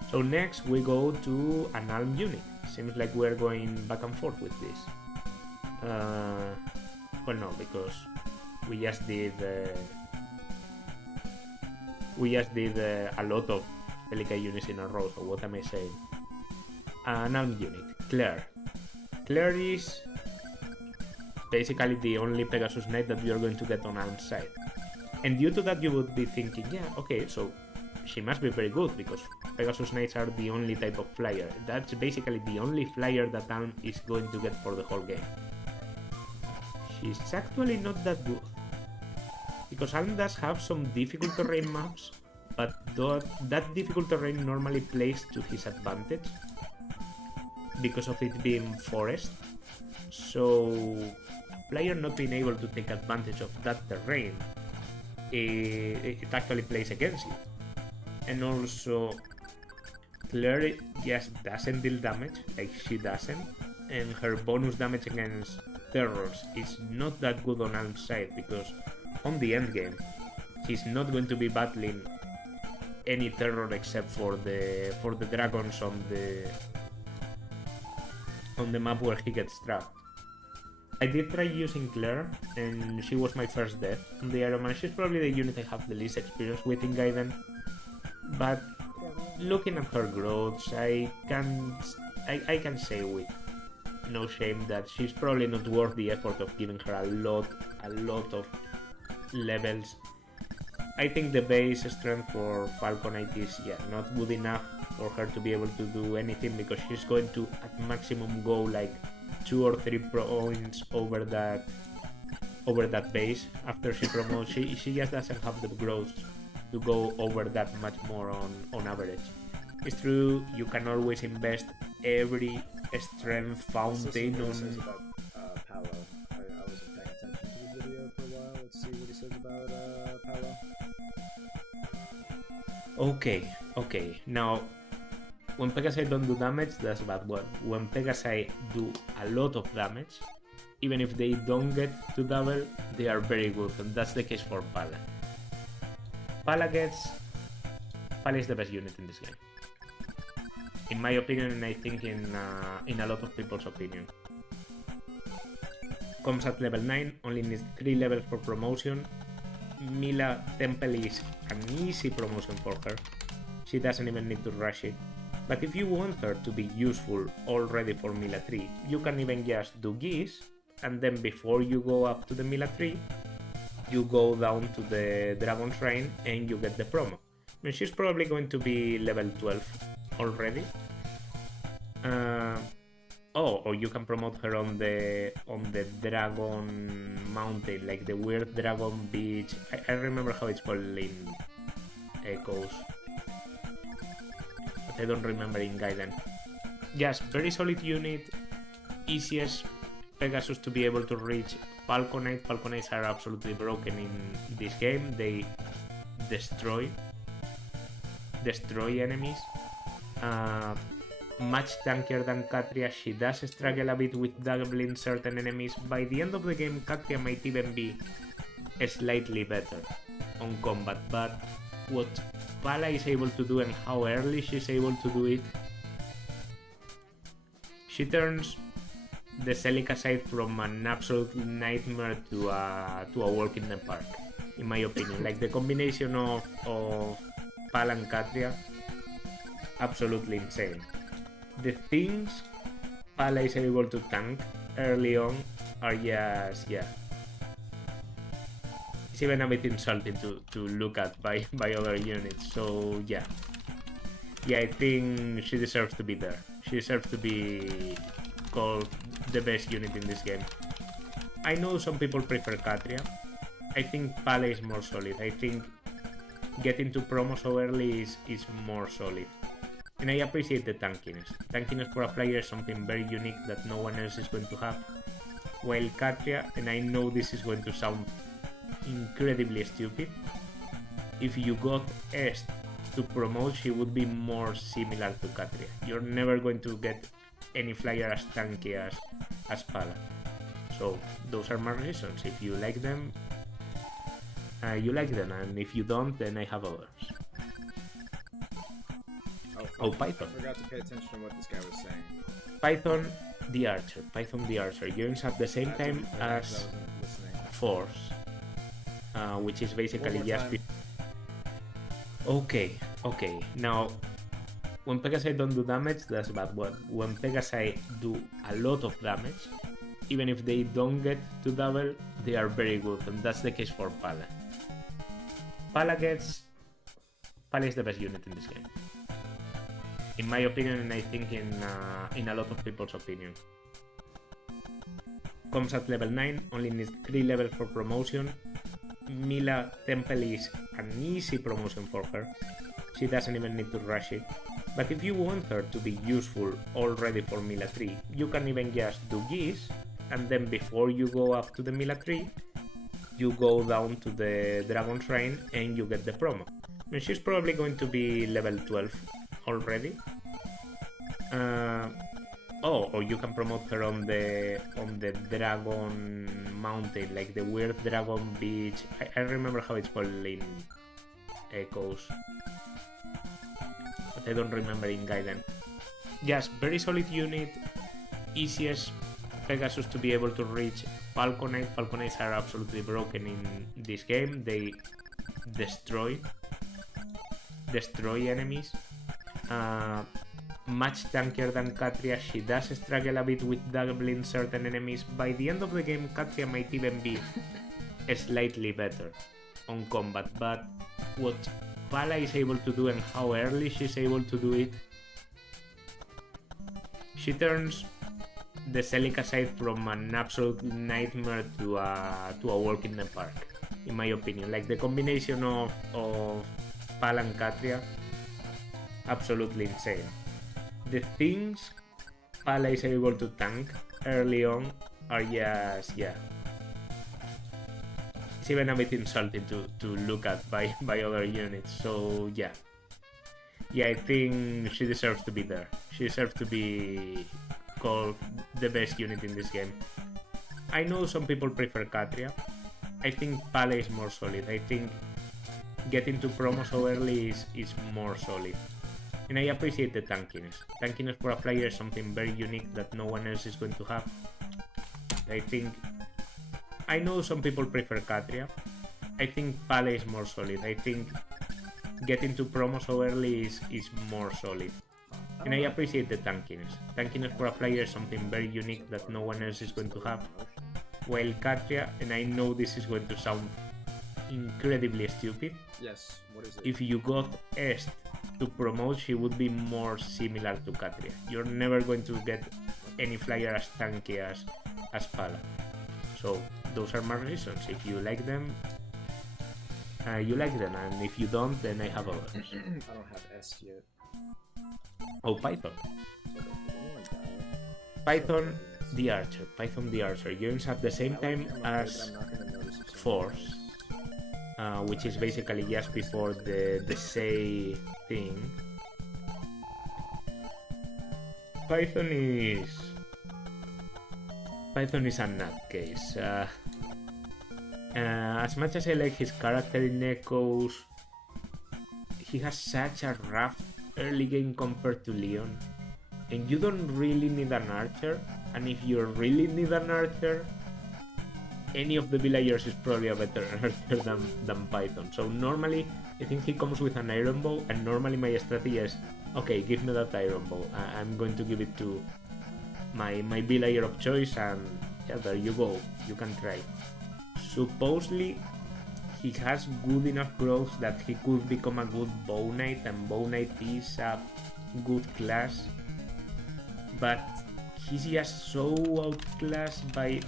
So next we go to an Alm unit. Seems like we're going back and forth with this. Well, no, because we just did a lot of Celica units in a row. So what am I saying? An Alm unit, Claire. Claire is basically the only Pegasus Knight that you're going to get on Alm's side. And due to that, you would be thinking, yeah, okay, so she must be very good because Pegasus Knights are the only type of flyer. That's basically the only flyer that Alm is going to get for the whole game. She's actually not that good. Because Alm does have some difficult terrain maps, but that difficult terrain normally plays to his advantage because of it being forest. So a player not being able to take advantage of that terrain, it actually plays against you. And also, Claire just doesn't deal damage, like she doesn't, and her bonus damage against terrors is not that good on Alm's side because on the end game, he's not going to be battling any terror except for the dragons on the map where he gets trapped. I did try using Claire, and she was my first death on the Iron Man. She's probably the unit I have the least experience with in Gaiden. But looking at her growths, I can say with no shame that she's probably not worth the effort of giving her a lot of levels. I think the base strength for Falconite is not good enough for her to be able to do anything because she's going to at maximum go like 2 or 3 points over that base after she promotes. She just doesn't have the growth to go over that much more on average. It's true, you can always invest every strength fountain on... about Paolo. I wasn't paying attention to the video for a while. Let's see what he says about Paolo. Okay. Now, when Pegasi don't do damage, that's bad. But when Pegasi do a lot of damage, even if they don't get to double, they are very good, and that's the case for Pala. Pala is the best unit in this game. In my opinion, and I think in a lot of people's opinion. Comes at level 9, only needs 3 levels for promotion. Mila Temple is an easy promotion for her. She doesn't even need to rush it. But if you want her to be useful already for Mila 3, you can even just do Geese, and then before you go up to the Mila 3, you go down to the Dragon Shrine and you get the promo. I mean, she's probably going to be level 12 already. Or you can promote her on the Dragon Mountain, like the weird Dragon Beach. I remember how it's called in Echoes, but I don't remember in Gaiden. Yes, very solid unit, easiest Pegasus to be able to reach. Falconite. Falconites are absolutely broken in this game. They destroy enemies. Much tankier than Katria. She does struggle a bit with doubling certain enemies. By the end of the game, Katria might even be slightly better on combat, but what Pala is able to do and how early she's able to do it, she turns the Celica side from an absolute nightmare to a walk in the park, in my opinion. Like the combination of Pala and Katria, absolutely insane. The things Pala is able to tank early on are just, it's even a bit insulting to look at by other units. So yeah, I think she deserves to be there. She deserves to be called the best unit in this game. I know some people prefer Katria. I think Pala is more solid. I think getting to promo so early is more solid. And I appreciate the tankiness. Tankiness for a flyer is something very unique that no one else is going to have. While Katria, and I know this is going to sound incredibly stupid, if you got Est to promote, she would be more similar to Katria. You're never going to get any flyer as tanky as Pala. So those are my reasons. If you like them, you like them, and if you don't, then I have others. Oh, Python. I forgot to pay attention to what this guy was saying. Python the Archer. Python the Archer. Units at the same time as I wasn't listening. Force, which is basically One more just. time. Okay. Now, when Pegasi don't do damage, that's bad. But when Pegasi do a lot of damage, even if they don't get to double, they are very good, and that's the case for Pala. Pala is the best unit in this game, in my opinion, and I think in a lot of people's opinion. Comes at level 9, only needs 3 levels for promotion. Mila Temple is an easy promotion for her. She doesn't even need to rush it. But if you want her to be useful already for Mila 3, you can even just do Geese, and then before you go up to the Mila 3, you go down to the Dragon Shrine and you get the promo. I mean, she's probably going to be level 12 already. Or you can promote her on the Dragon Mountain, like the weird Dragon Beach. I remember how it's called in Echoes, but I don't remember in Gaiden. Yes, very solid unit, easiest Pegasus to be able to reach Falconite. Falconites are absolutely broken in this game. They destroy enemies. Much tankier than Katria. She does struggle a bit with doubling certain enemies. By the end of the game, Katria might even be slightly better on combat, but what Pala is able to do and how early she's able to do it, she turns the Celica side from an absolute nightmare to a walk in the park, in my opinion. Like the combination of Pala and Katria, absolutely insane. The things Pala is able to tank early on are just, yeah. It's even a bit insulting to look at by other units. So yeah, I think she deserves to be there. She deserves to be called the best unit in this game. I know some people prefer Katria. I think Pala is more solid. I think getting to promo so early is more solid. And I appreciate the tankiness. Tankiness for a flyer is something very unique that no one else is going to have. I know some people prefer Katria. I think Pala is more solid. I think getting to promo so early is more solid. And I appreciate the tankiness. Tankiness for a flyer is something very unique that no one else is going to have. While Katria, and I know this is going to sound incredibly stupid, Yes, what is it? if you got Est to promote, she would be more similar to Katria. You're never going to get any flyer as tanky as Pala. So those are my reasons. If you like them, you like them, and if you don't, then I have others. I don't have S yet. Oh, Python. So anyone die? Python the Archer. Python the Archer. Units at the same time as I'm not gonna notice if Force, which is basically just before the say thing. Python is a nutcase. As much as I like his character in Echoes, he has such a rough early game compared to Leon, and you don't really need an archer, and if you really need an archer, any of the villagers is probably a better archer than Python. So normally I think he comes with an iron bow, and normally my strategy is, okay, give me that iron bow, I'm going to give it to my villager of choice, and yeah, there you go, you can try. Supposedly he has good enough growth that he could become a good Bow Knight, and Bow Knight is a good class, but he's just so outclassed by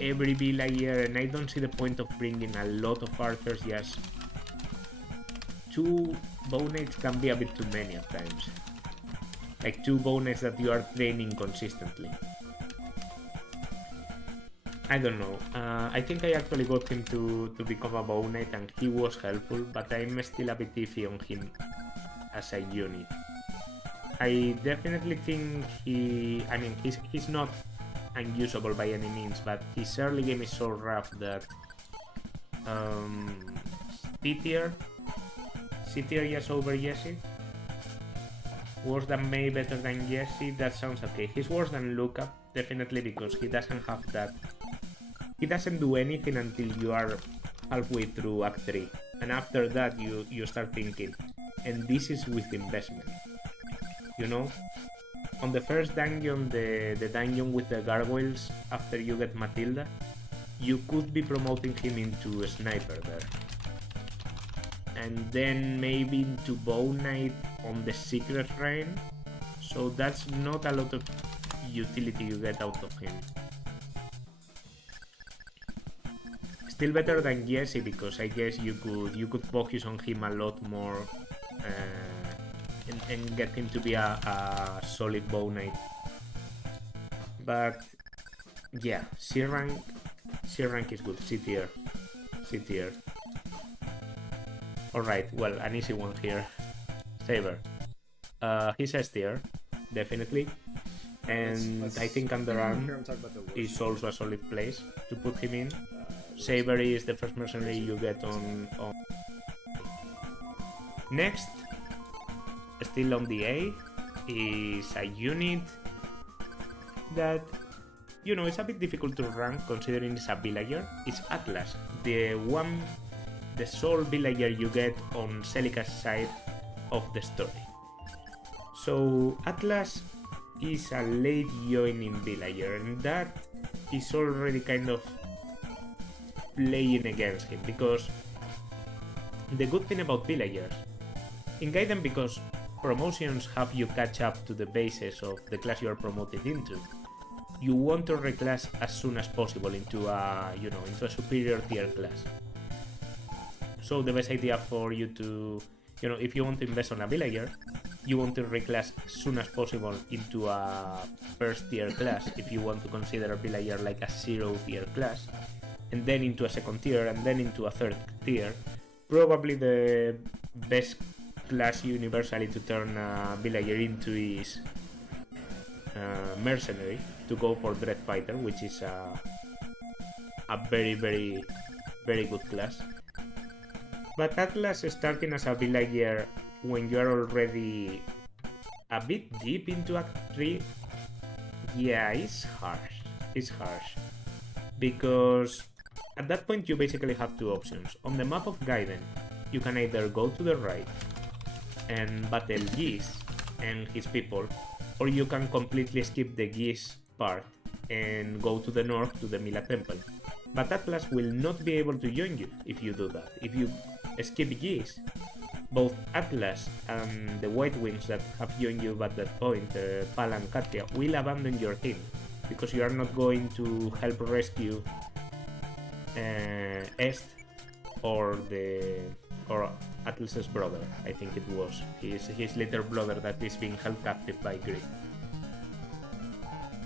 every villager, and I don't see the point of bringing a lot of archers. Just 2 Bow Knights can be a bit too many at times. Like 2 Bow Knights that you are training consistently. I don't know. I think I actually got him to become a Bow Knight, and he was helpful, but I'm still a bit iffy on him as a unit. I definitely think he's not unusable by any means, but his early game is so rough that C tier yes over Jesse. Worse than May, better than Jesse, that sounds okay. He's worse than Luca, definitely, because he doesn't have that. He doesn't do anything until you are halfway through Act 3, and after that you start thinking, and this is with investment. You know? On the first dungeon, the dungeon with the gargoyles, after you get Matilda, you could be promoting him into a sniper there. And then maybe into Bow Knight on the secret reign, so that's not a lot of utility you get out of him. Still better than Jesse, because I guess you could focus on him a lot more and get him to be a solid Bow Knight. But yeah, C rank is good. C tier. Alright, well, an easy one here. Saber. He's S tier, definitely. And I think Underarm is also a solid place to put him in. Saber is the first mercenary you get on. Next, still on the A, is a unit that, you know, it's a bit difficult to rank considering it's a villager. It's Atlas, the sole villager you get on Celica's side of the story. So Atlas is a late joining villager, and that is already kind of playing against him, because the good thing about villagers in Gaiden, because promotions have you catch up to the bases of the class you are promoted into, you want to reclass as soon as possible into a superior tier class. So the best idea for you to, if you want to invest on a villager, you want to reclass as soon as possible into a first tier class if you want to consider a villager like a 0 tier class, and then into a second tier, and then into a third tier. Probably the best class universally to turn a villager into is mercenary, to go for Dread Fighter, which is a very, very, very good class. But Atlas starting as a villager when you are already a bit deep into Act 3, yeah, it's harsh. It's harsh. Because at that point you basically have 2 options. On the map of Gaiden, you can either go to the right and battle Geese and his people, or you can completely skip the Geese part and go to the north to the Mila Temple. But Atlas will not be able to join you if you do that. If you skip Geese, both Atlas and the White Wings that have joined you at that point, Pal and Katya, will abandon your team, because you are not going to help rescue Est or Atlas's brother. I think it was his little brother that is being held captive by Greed.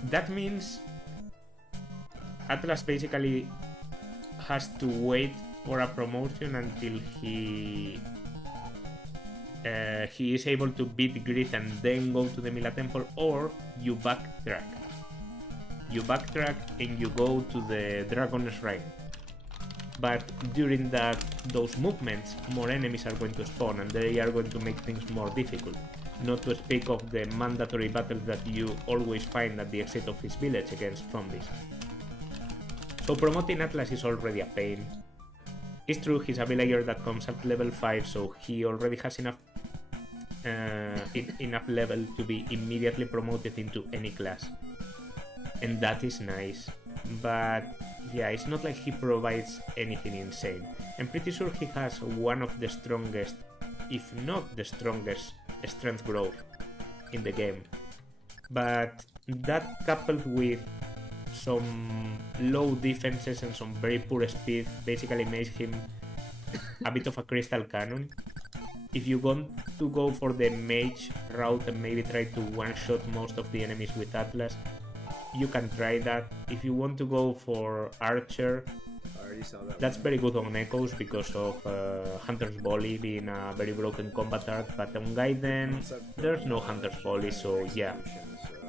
That means Atlas basically has to wait for a promotion until he is able to beat Greed and then go to the Mila Temple, or you backtrack. You backtrack and you go to the Dragon Shrine. But during those movements, more enemies are going to spawn, and they are going to make things more difficult. Not to speak of the mandatory battles that you always find at the exit of his village against zombies. So promoting Atlas is already a pain. It's true, he's a villager that comes at level 5, so he already has enough level to be immediately promoted into any class. And that is nice. but yeah, it's not like he provides anything insane. I'm pretty sure he has one of the strongest, if not the strongest, strength growth in the game. But that coupled with some low defenses and some very poor speed basically makes him a bit of a crystal cannon. If you want to go for the mage route and maybe try to one-shot most of the enemies with Atlas, you can try that. If you want to go for archer, I already saw that. that's very good on Echoes because of Hunter's Volley being a very broken combat art, but on Gaiden there's no Hunter's Volley, so yeah.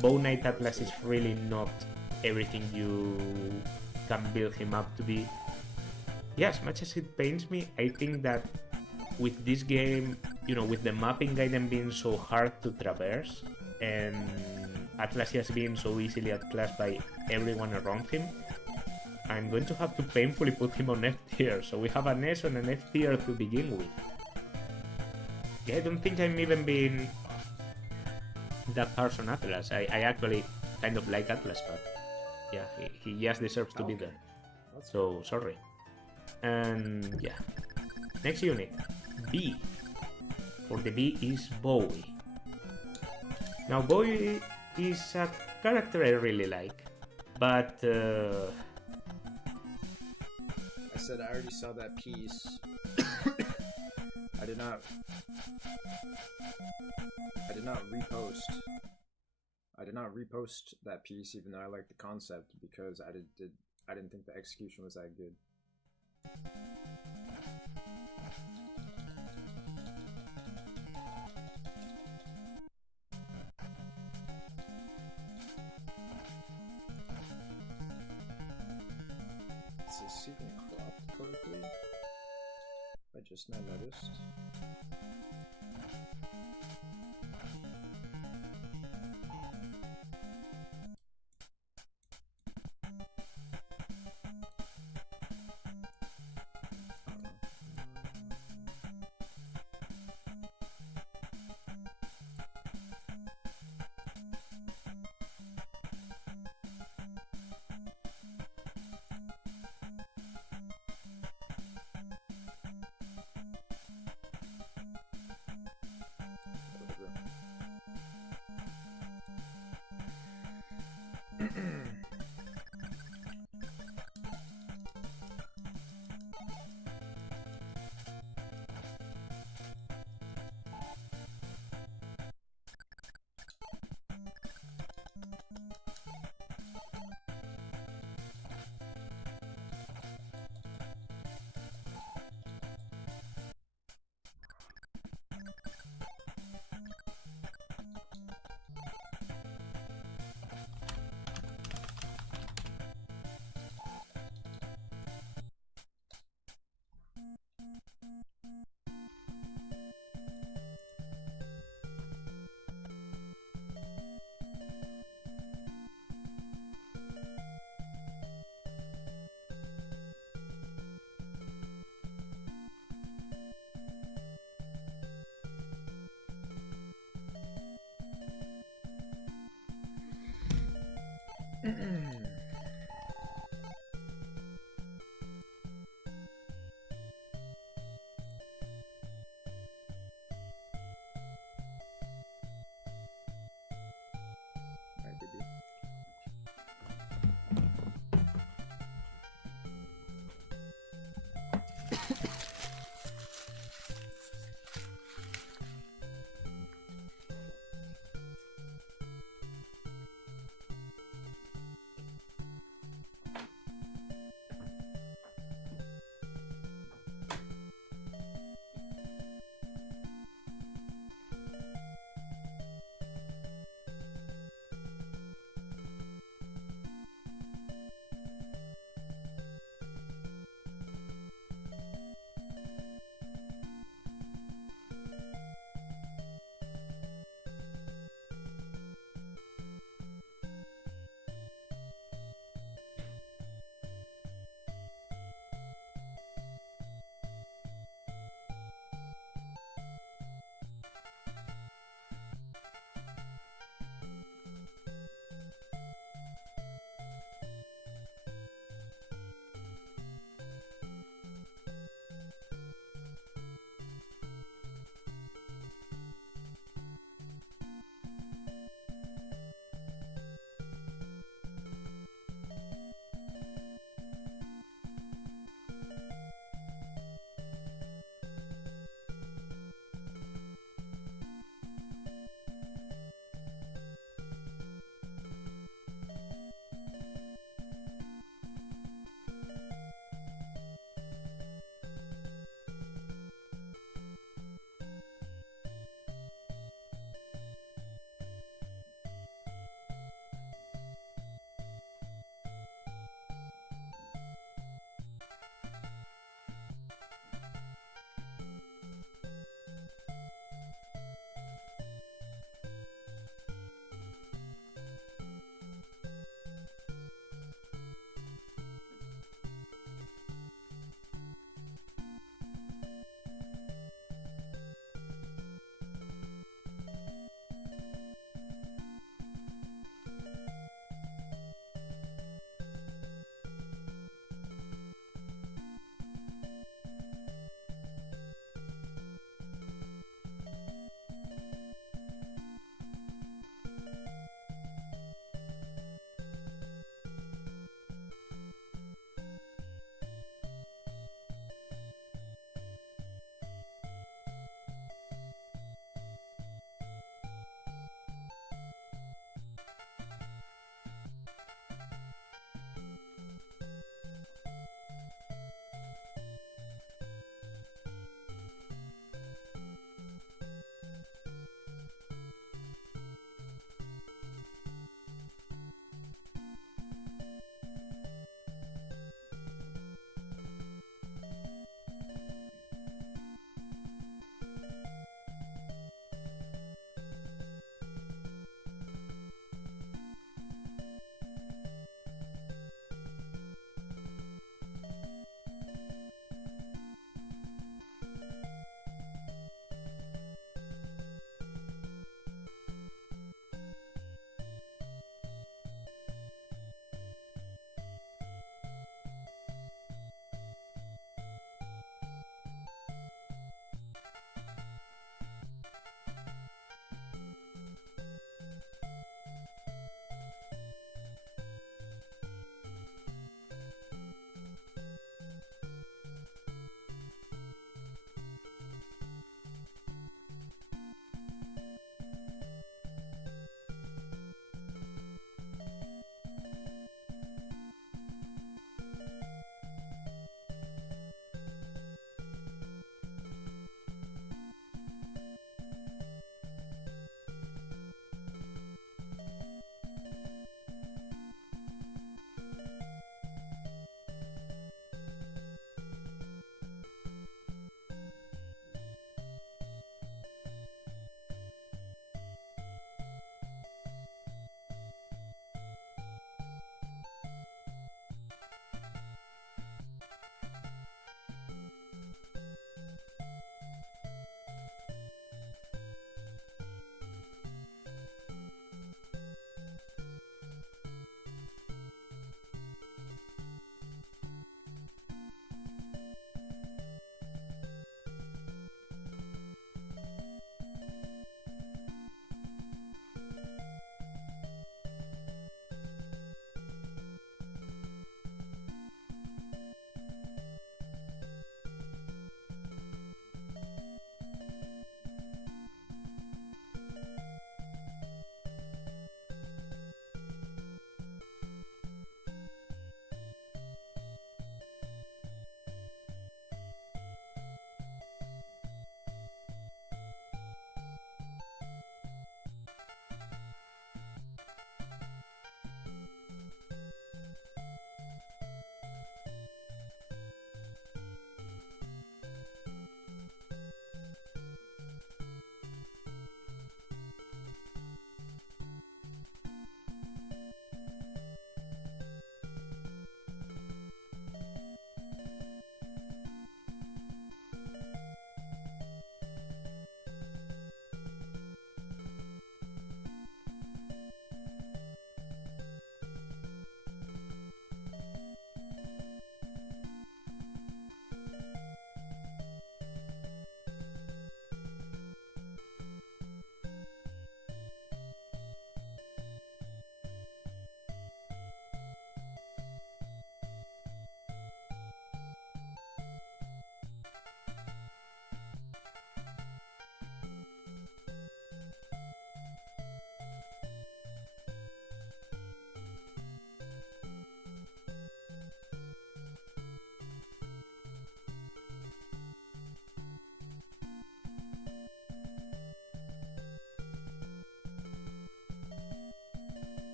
Bow Knight Atlas is really not everything you can build him up to be. Yeah, as much as it pains me, I think that with this game, you know, with the map in Gaiden being so hard to traverse, and Atlas has been so easily outclassed by everyone around him, I'm going to have to painfully put him on F tier, so we have an S and an F tier to begin with. Yeah, I don't think I'm even being that harsh on Atlas. I actually kind of like Atlas, but yeah, he just deserves to be there. So, sorry. And yeah. Next unit, B. For the B is Bowie. Now, Bowie is a character I really like, but I said I already saw that piece. I did not repost. I did not repost that piece, even though I liked the concept, because I didn't think the execution was that good. Is this even cropped correctly? I just now noticed.